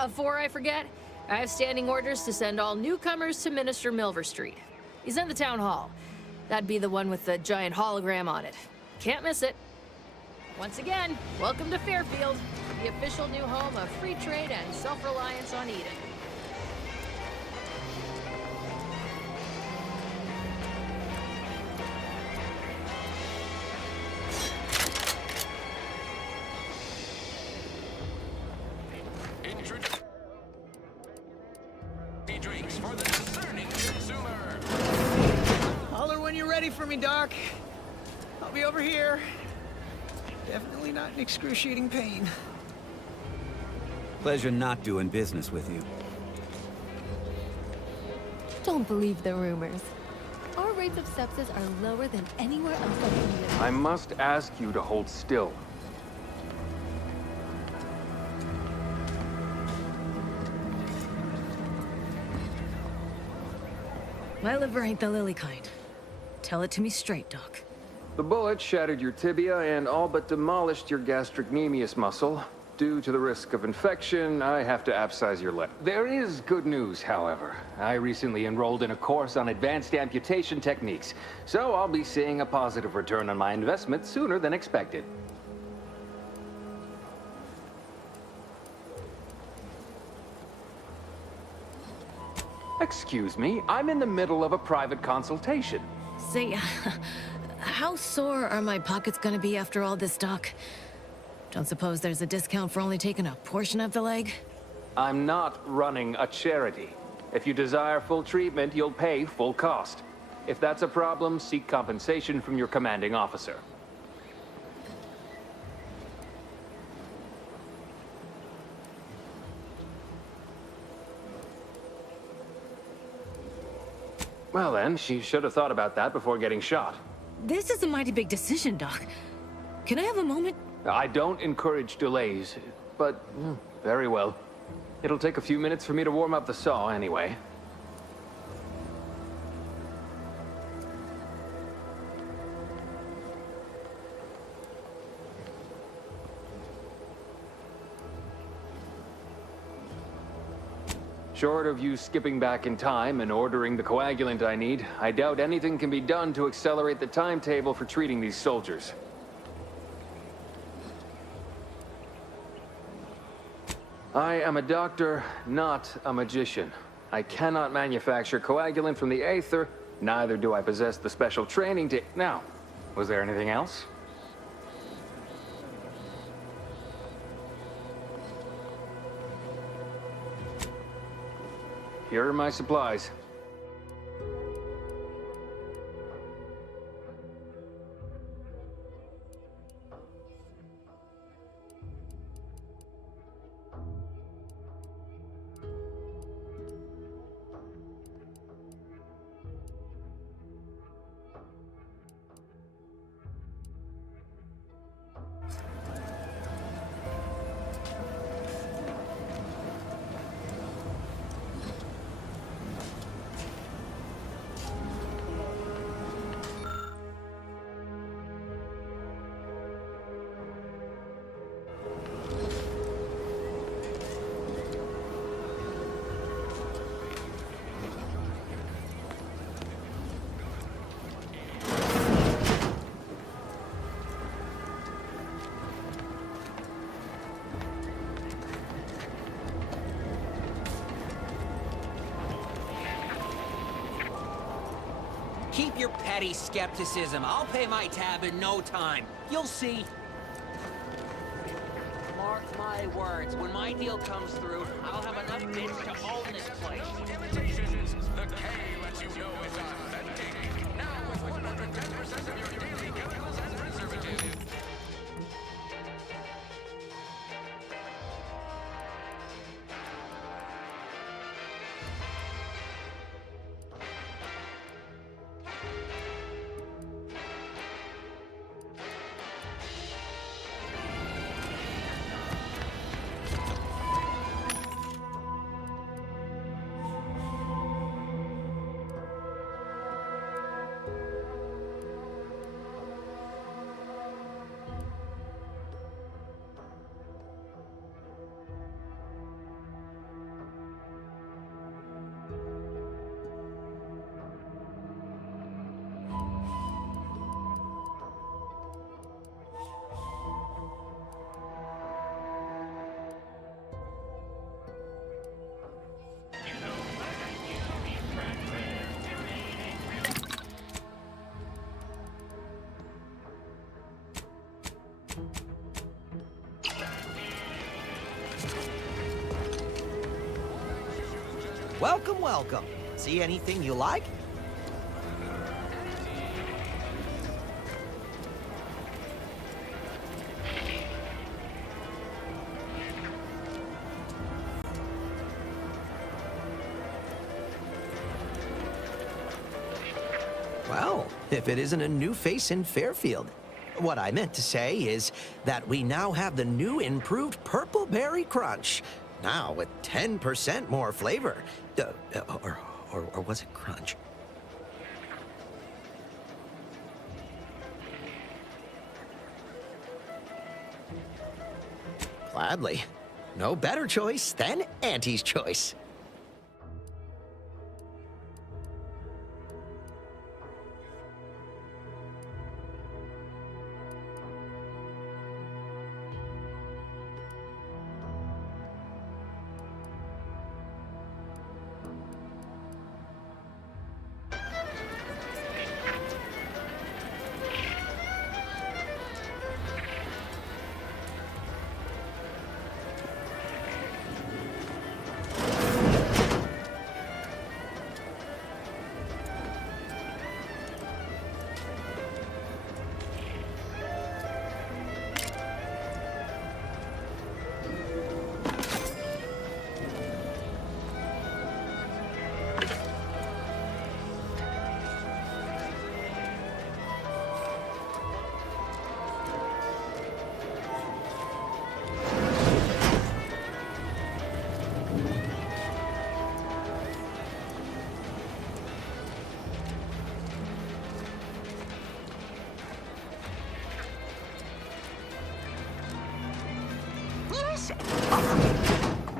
Before I forget, I have standing orders to send all newcomers to Minister Milver Street. He's in the town hall. That'd be the one with the giant hologram on it. Can't miss it. Once again, welcome to Fairfield, the official new home of free trade and self-reliance on Eden. Drinks for the discerning consumer. Holler when you're ready for me, Doc. I'll be over here. Definitely not in excruciating pain. Pleasure not doing business with you. Don't believe the rumors. Our rates of sepsis are lower than anywhere else on the universe. I must ask you to hold still. My liver ain't the lily kind. Tell it to me straight, Doc. The bullet shattered your tibia and all but demolished your gastrocnemius muscle. Due to the risk of infection, I have to abscise your leg. There is good news, however. I recently enrolled in a course on advanced amputation techniques, so I'll be seeing a positive return on my investment sooner than expected. Excuse me, I'm in the middle of a private consultation. Say, how sore are my pockets gonna be after all this, Doc? Don't suppose there's a discount for only taking a portion of the leg? I'm not running a charity. If you desire full treatment, you'll pay full cost. If that's a problem, seek compensation from your commanding officer. Well then, she should have thought about that before getting shot. This is a mighty big decision, Doc. Can I have a moment? I don't encourage delays, but very well. It'll take a few minutes for me to warm up the saw anyway. Short of you skipping back in time and ordering the coagulant I need, I doubt anything can be done to accelerate the timetable for treating these soldiers. I am a doctor, not a magician. I cannot manufacture coagulant from the aether, neither do I possess the special training to... Now, was there anything else? Here are my supplies. Keep your petty skepticism. I'll pay my tab in no time. You'll see. Mark my words, when my deal comes through, I'll have enough bits to own this place. No imitations. The K lets you know it's authentic. Now with 110% of your daily Welcome, welcome. See anything you like? Well, if it isn't a new face in Fairfield. What I meant to say is that we now have the new improved Purple Berry Crunch. Now with 10% more flavor. Or was it crunch? Gladly. No better choice than Auntie's choice.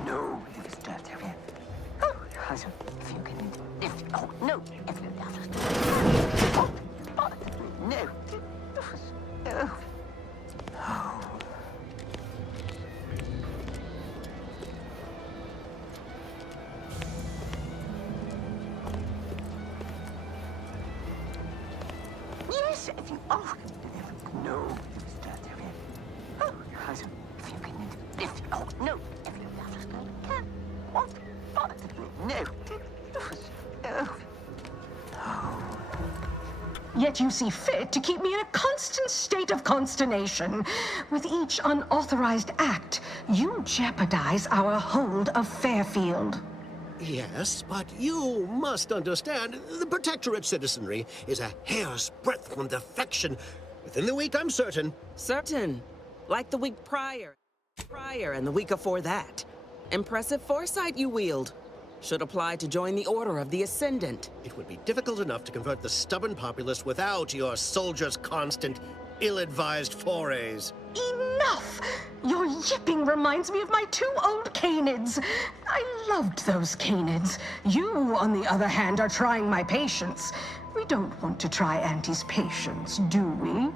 No, this dirt area. Oh, also, if you can. If. Oh, no, if you. Oh, no. Oh. Oh. Yes, if you. Oh, no, this dirt area. Oh, also, if you can. If. Oh, no, if you can. What? No. Oh. Yet you see fit to keep me in a constant state of consternation. With each unauthorized act, you jeopardize our hold of Fairfield. Yes, but you must understand, the Protectorate citizenry is a hair's breadth from defection. Within the week, I'm certain. Certain? Like the week prior and the week before that. Impressive foresight you wield. Should apply to join the Order of the Ascendant. It would be difficult enough to convert the stubborn populace without your soldiers' constant, ill-advised forays. Enough! Your yipping reminds me of my 2 old canids. I loved those canids. You, on the other hand, are trying my patience. We don't want to try Auntie's patience, do we?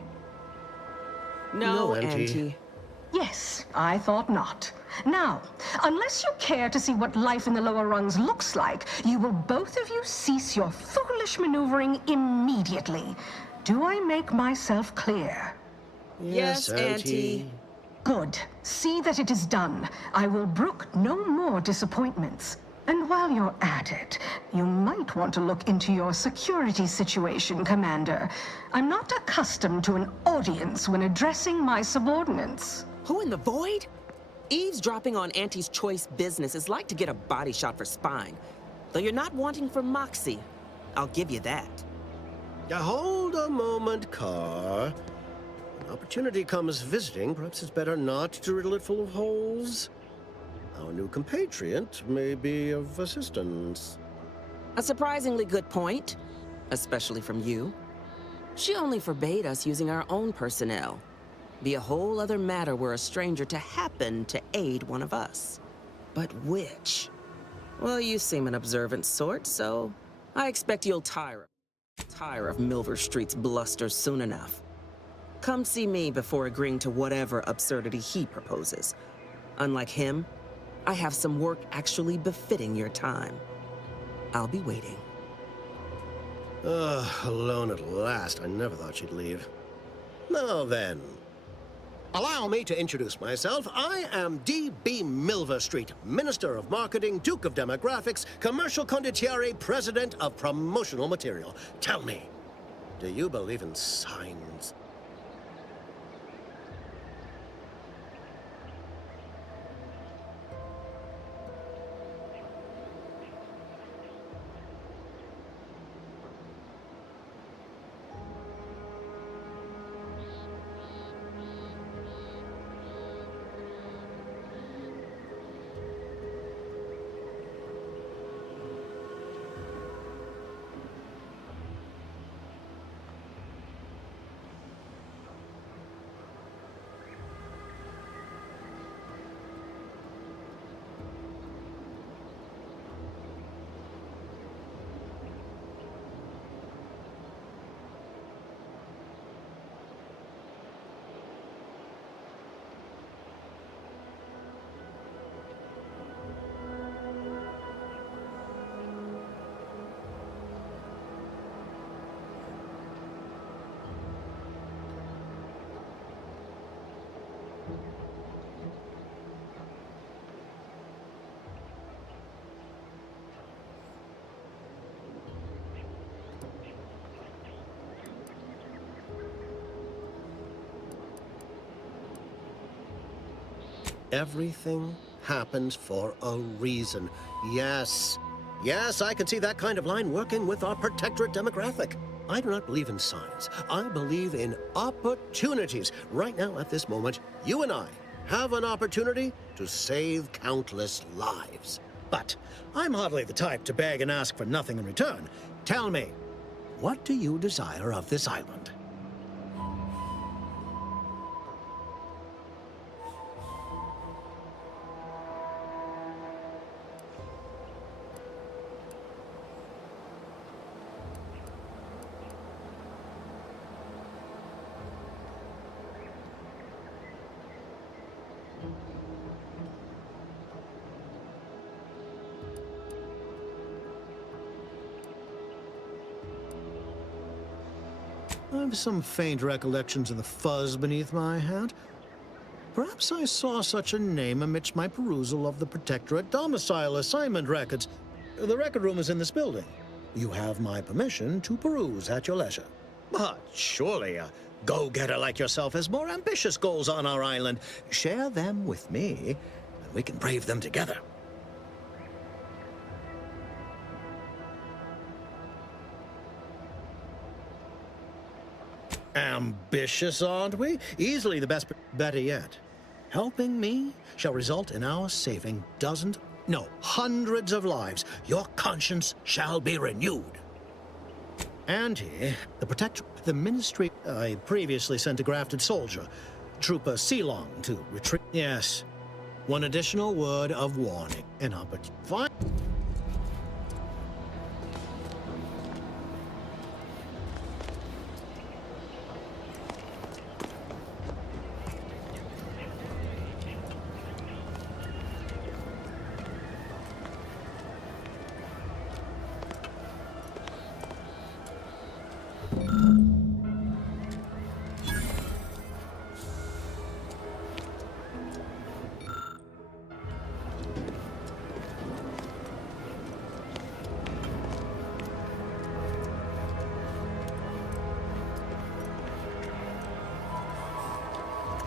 No, Auntie. Yes, I thought not. Now, unless you care to see what life in the lower rungs looks like, you will both of you cease your foolish maneuvering immediately. Do I make myself clear? Yes, Auntie. Good. See that it is done. I will brook no more disappointments. And while you're at it, you might want to look into your security situation, Commander. I'm not accustomed to an audience when addressing my subordinates. Who in the void? Eavesdropping on Auntie's choice business is like to get a body shot for spine. Though you're not wanting for moxie. I'll give you that. Hold a moment, Carr. When opportunity comes visiting, perhaps it's better not to riddle it full of holes. Our new compatriot may be of assistance. A surprisingly good point, especially from you. She only forbade us using our own personnel. Be a whole other matter were a stranger to happen to aid one of us. But which? Well, you seem an observant sort, so I expect you'll tire of Milver Street's bluster soon enough. Come see me before agreeing to whatever absurdity he proposes. Unlike him, I have some work actually befitting your time. I'll be waiting. Alone at last. I never thought she'd leave. Now then, Allow me to introduce myself. I am D.B. Milverstreet, Minister of Marketing, Duke of Demographics, Commercial Condottiere, President of Promotional Material. Tell me, do you believe in signs? Everything happens for a reason. Yes. Yes, I can see that kind of line working with our protectorate demographic. I do not believe in signs. I believe in opportunities. Right now, at this moment, you and I have an opportunity to save countless lives. But I'm hardly the type to beg and ask for nothing in return. Tell me, what do you desire of this island? I have some faint recollections of the fuzz beneath my hat. Perhaps I saw such a name amidst my perusal of the Protectorate domicile assignment records. The record room is in this building. You have my permission to peruse at your leisure. But surely a go-getter like yourself has more ambitious goals on our island. Share them with me, and we can brave them together. Ambitious, aren't we? Easily the best. Better yet, helping me shall result in our saving dozens, no, hundreds of lives. Your conscience shall be renewed. And here, the Protector, the Ministry. I previously sent a grafted soldier, Trooper Ceylon, to retrieve. Yes, one additional word of warning. An opportunity.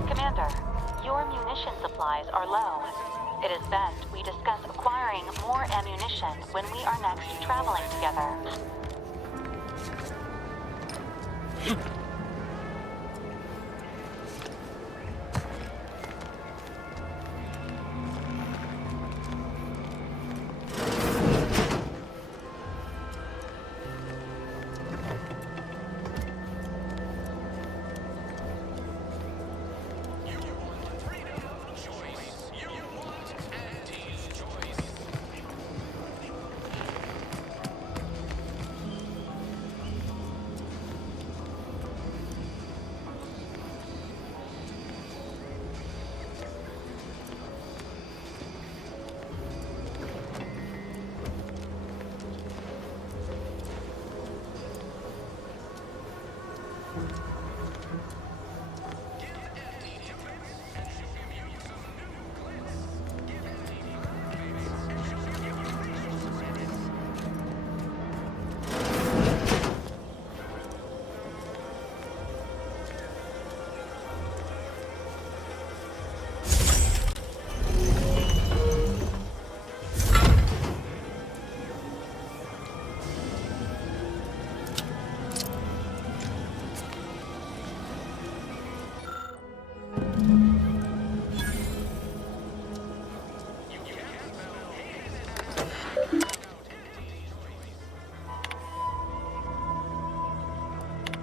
Commander, your munition supplies are low. It is best we discuss acquiring more ammunition when we are next traveling together.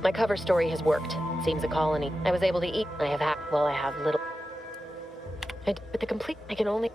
My cover story has worked. Seems a colony. I was able to eat. I have I have little. But the complete. I can only.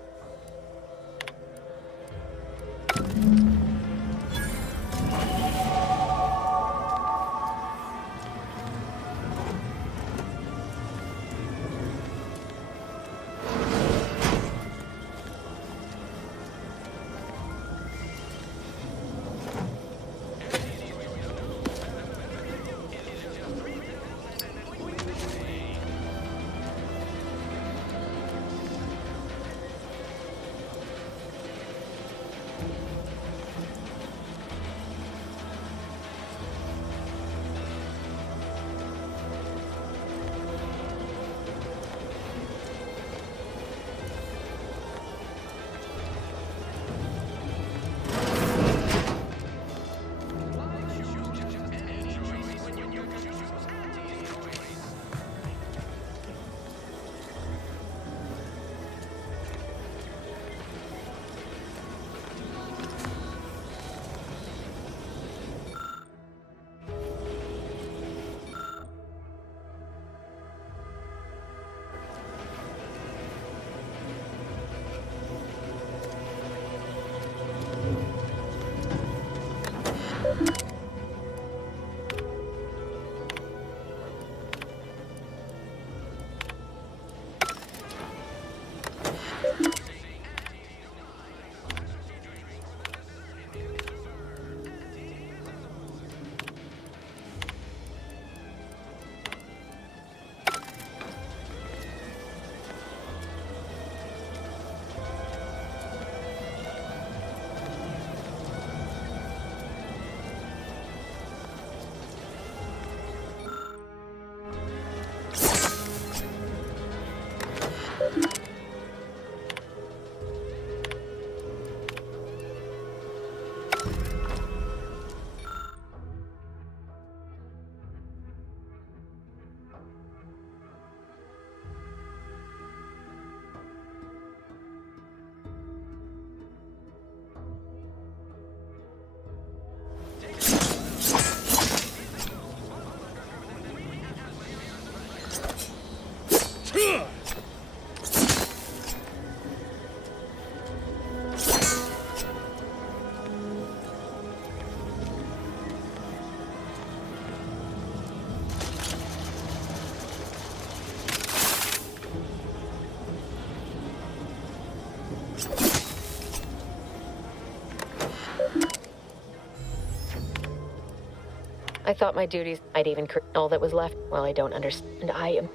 I thought my duties, I'd even all that was left. Well, I don't understand. I am.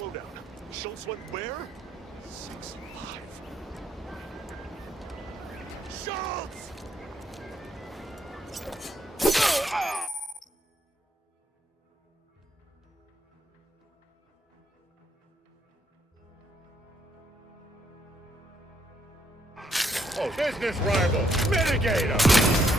slow down. Schultz went where? 6-5. Schultz! Oh, business rival! Mitigate him!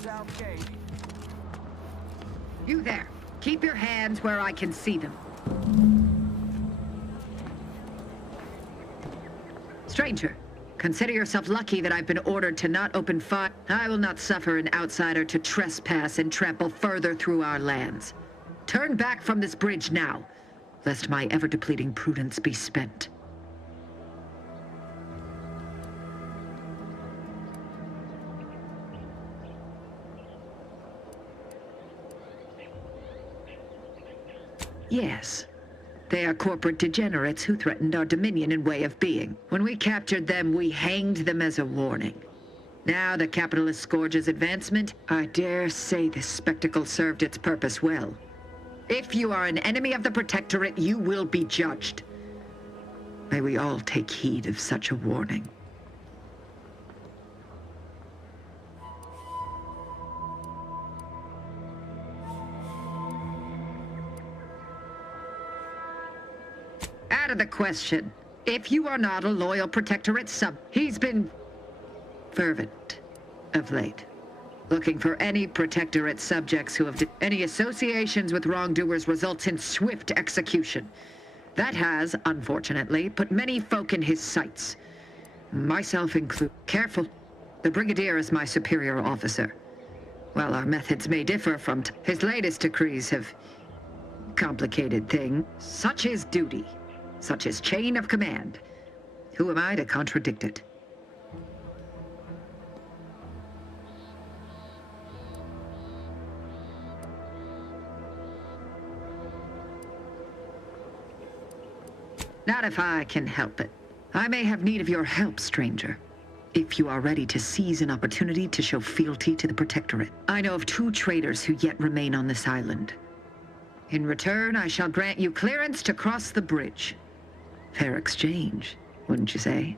South Gate. You there. Keep your hands where I can see them. Stranger, consider yourself lucky that I've been ordered to not open fire. I will not suffer an outsider to trespass and trample further through our lands. Turn back from this bridge now, lest my ever-depleting prudence be spent. Yes. They are corporate degenerates who threatened our dominion and way of being. When we captured them, we hanged them as a warning. Now the capitalist scourges advancement. I dare say this spectacle served its purpose well. If you are an enemy of the Protectorate, you will be judged. May we all take heed of such a warning. Out of the question. If you are not a loyal Protectorate sub, he's been fervent of late. Looking for any Protectorate subjects who have any associations with wrongdoers results in swift execution. That has, unfortunately, put many folk in his sights. Myself included. Careful. The Brigadier is my superior officer. While our methods may differ from his latest decrees have complicated things, such is duty. Such as chain of command. Who am I to contradict it? Not if I can help it. I may have need of your help, stranger. If you are ready to seize an opportunity to show fealty to the Protectorate. I know of 2 traitors who yet remain on this island. In return, I shall grant you clearance to cross the bridge. Fair exchange, wouldn't you say?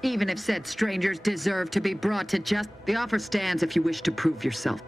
Even if said strangers deserve to be brought to justice, the offer stands if you wish to prove yourself.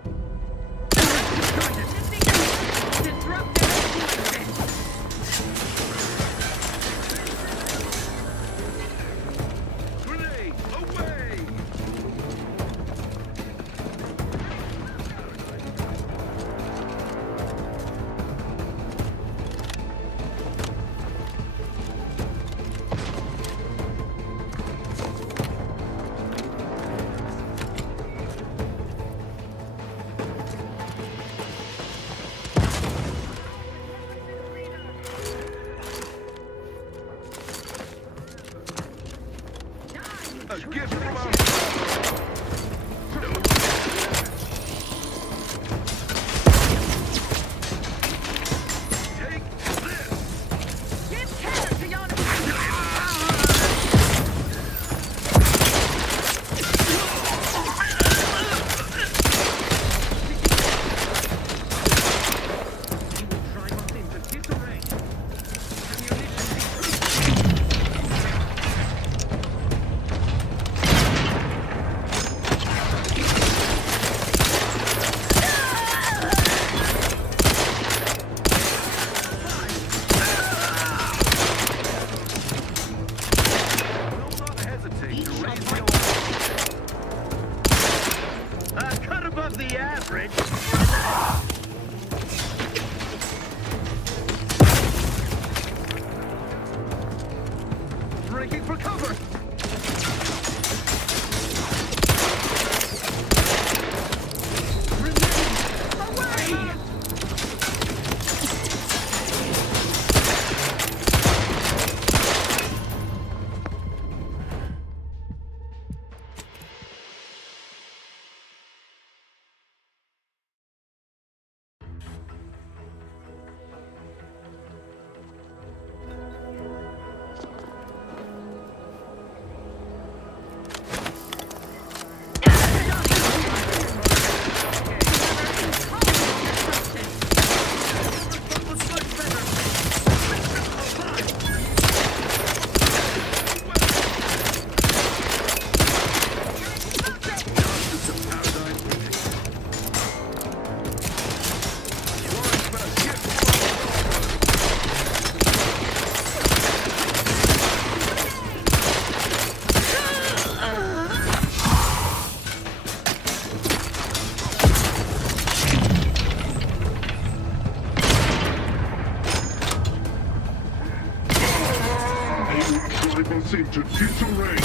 people seem to disarray.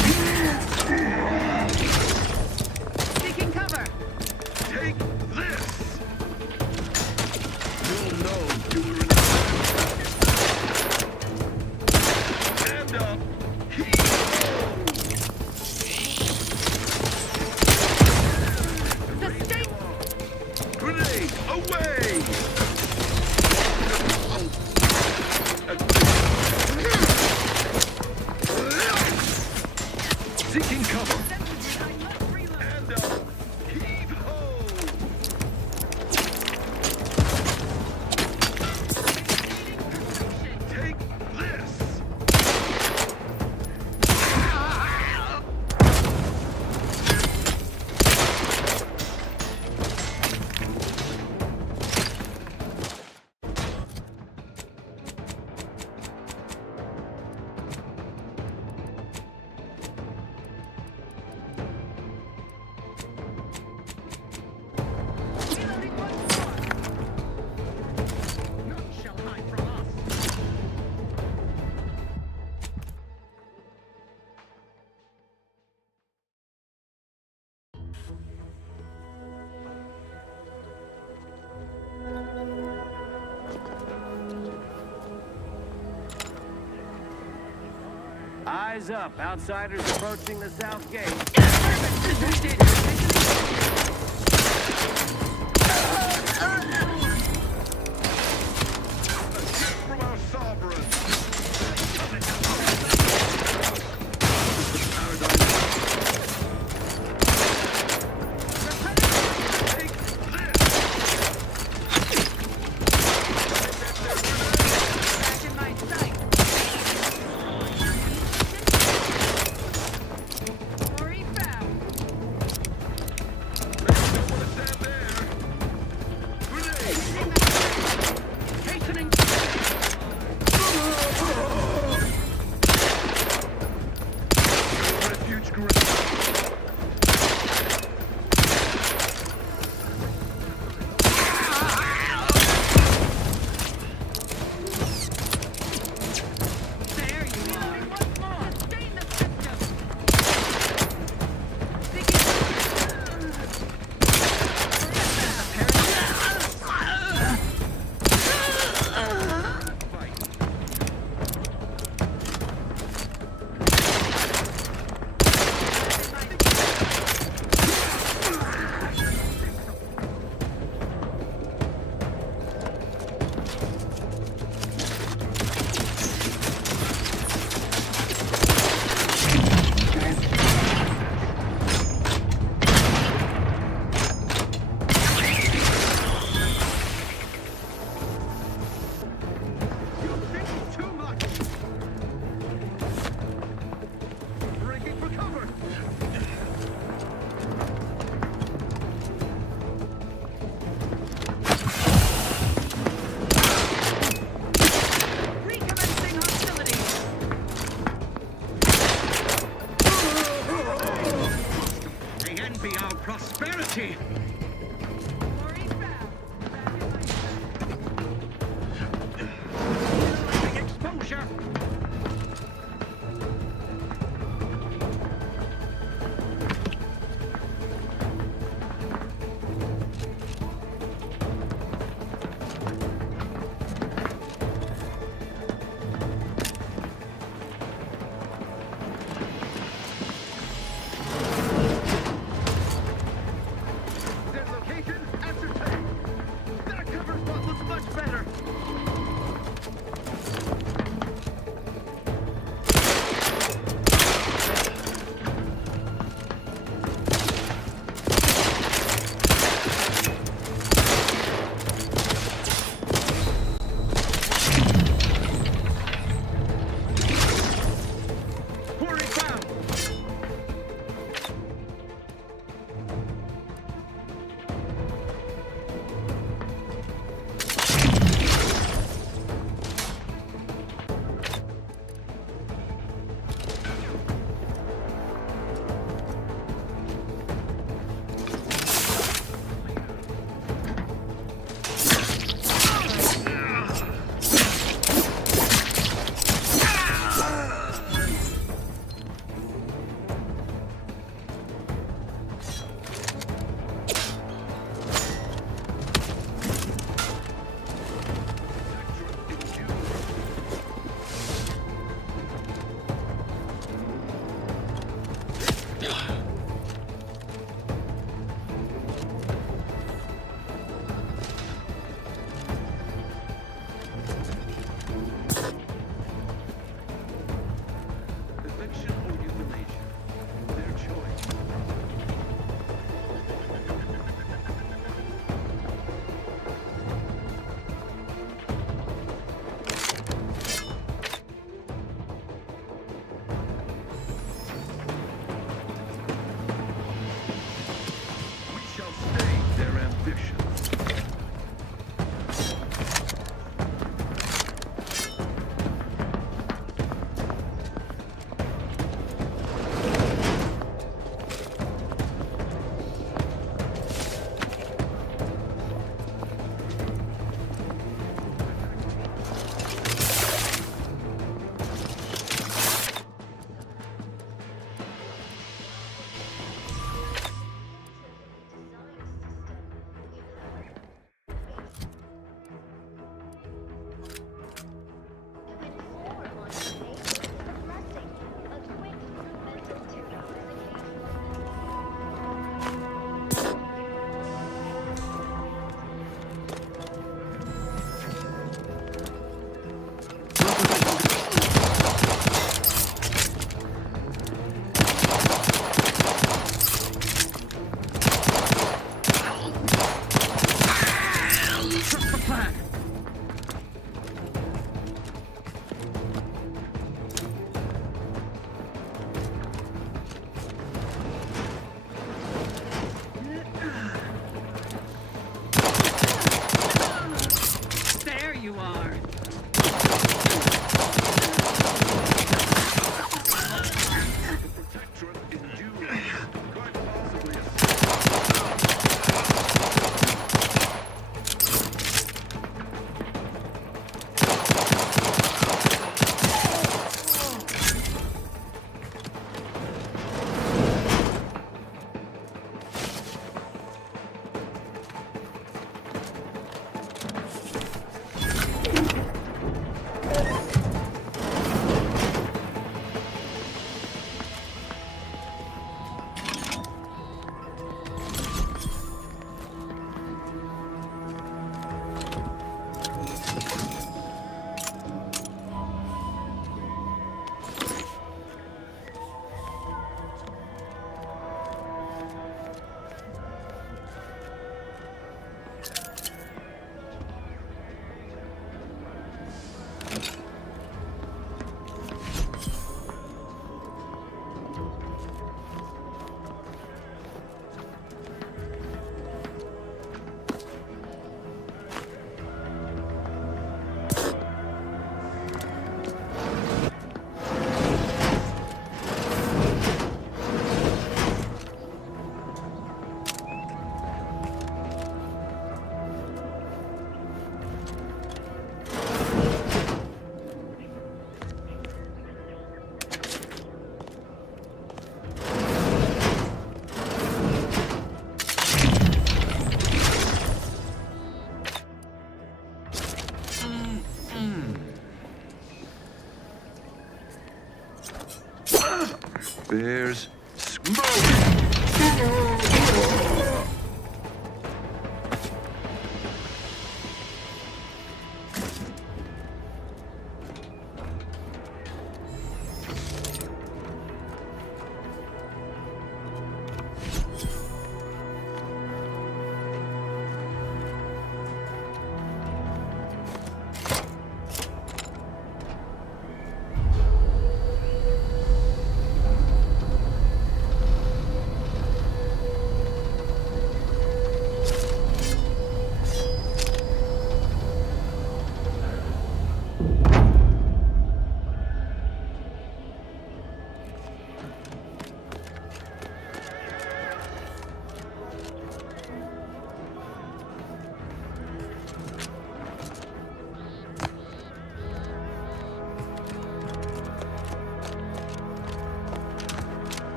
Taking cover. Take this! You'll know you were in Stand up! Grenade away! Seeking cover. And heave ho! Take this! Eyes up. Outsiders approaching the south gate. From our sovereign! Eviction or euthanasia. Their choice. We shall stay their ambitions. There you are. There's smoke!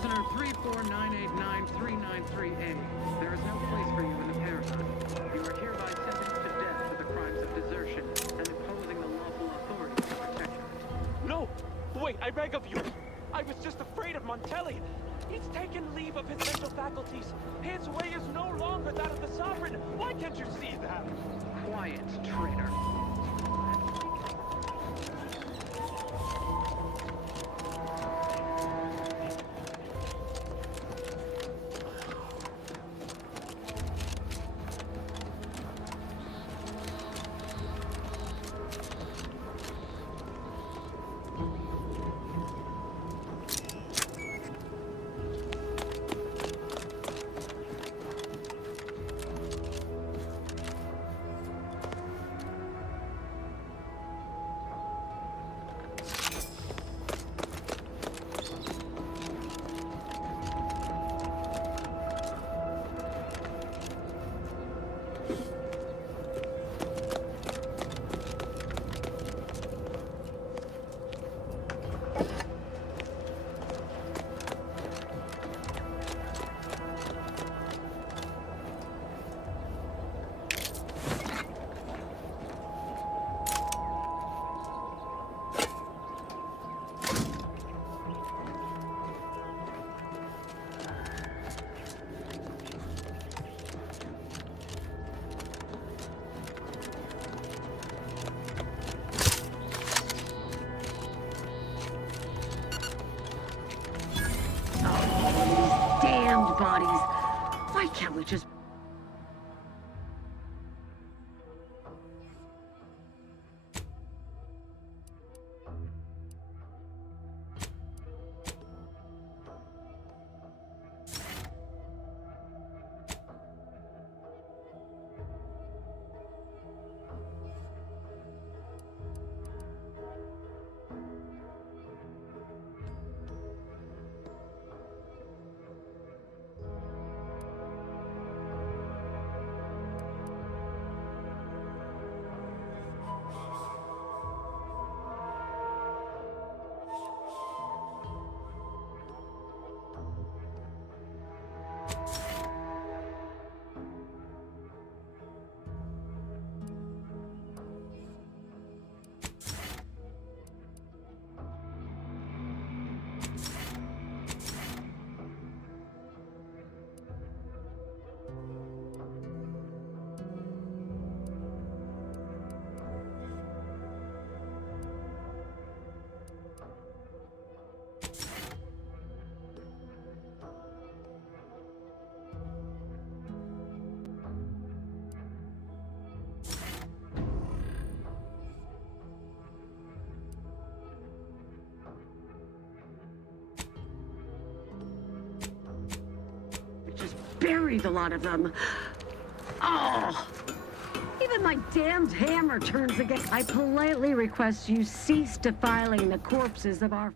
Prisoner 34989-393A. There is no place for you in the paradigm. You are hereby sentenced to death for the crimes of desertion and opposing the lawful authority to protect you. No! Wait, I beg of you! I was just afraid of Montelli! He's taken leave of his mental faculties! His way is no longer that of the Sovereign! Why can't you see that? Quiet, traitor. Damned bodies. Why can't we just... Bury the lot of them. Oh! Even my damned hammer turns against. I politely request you cease defiling the corpses of our...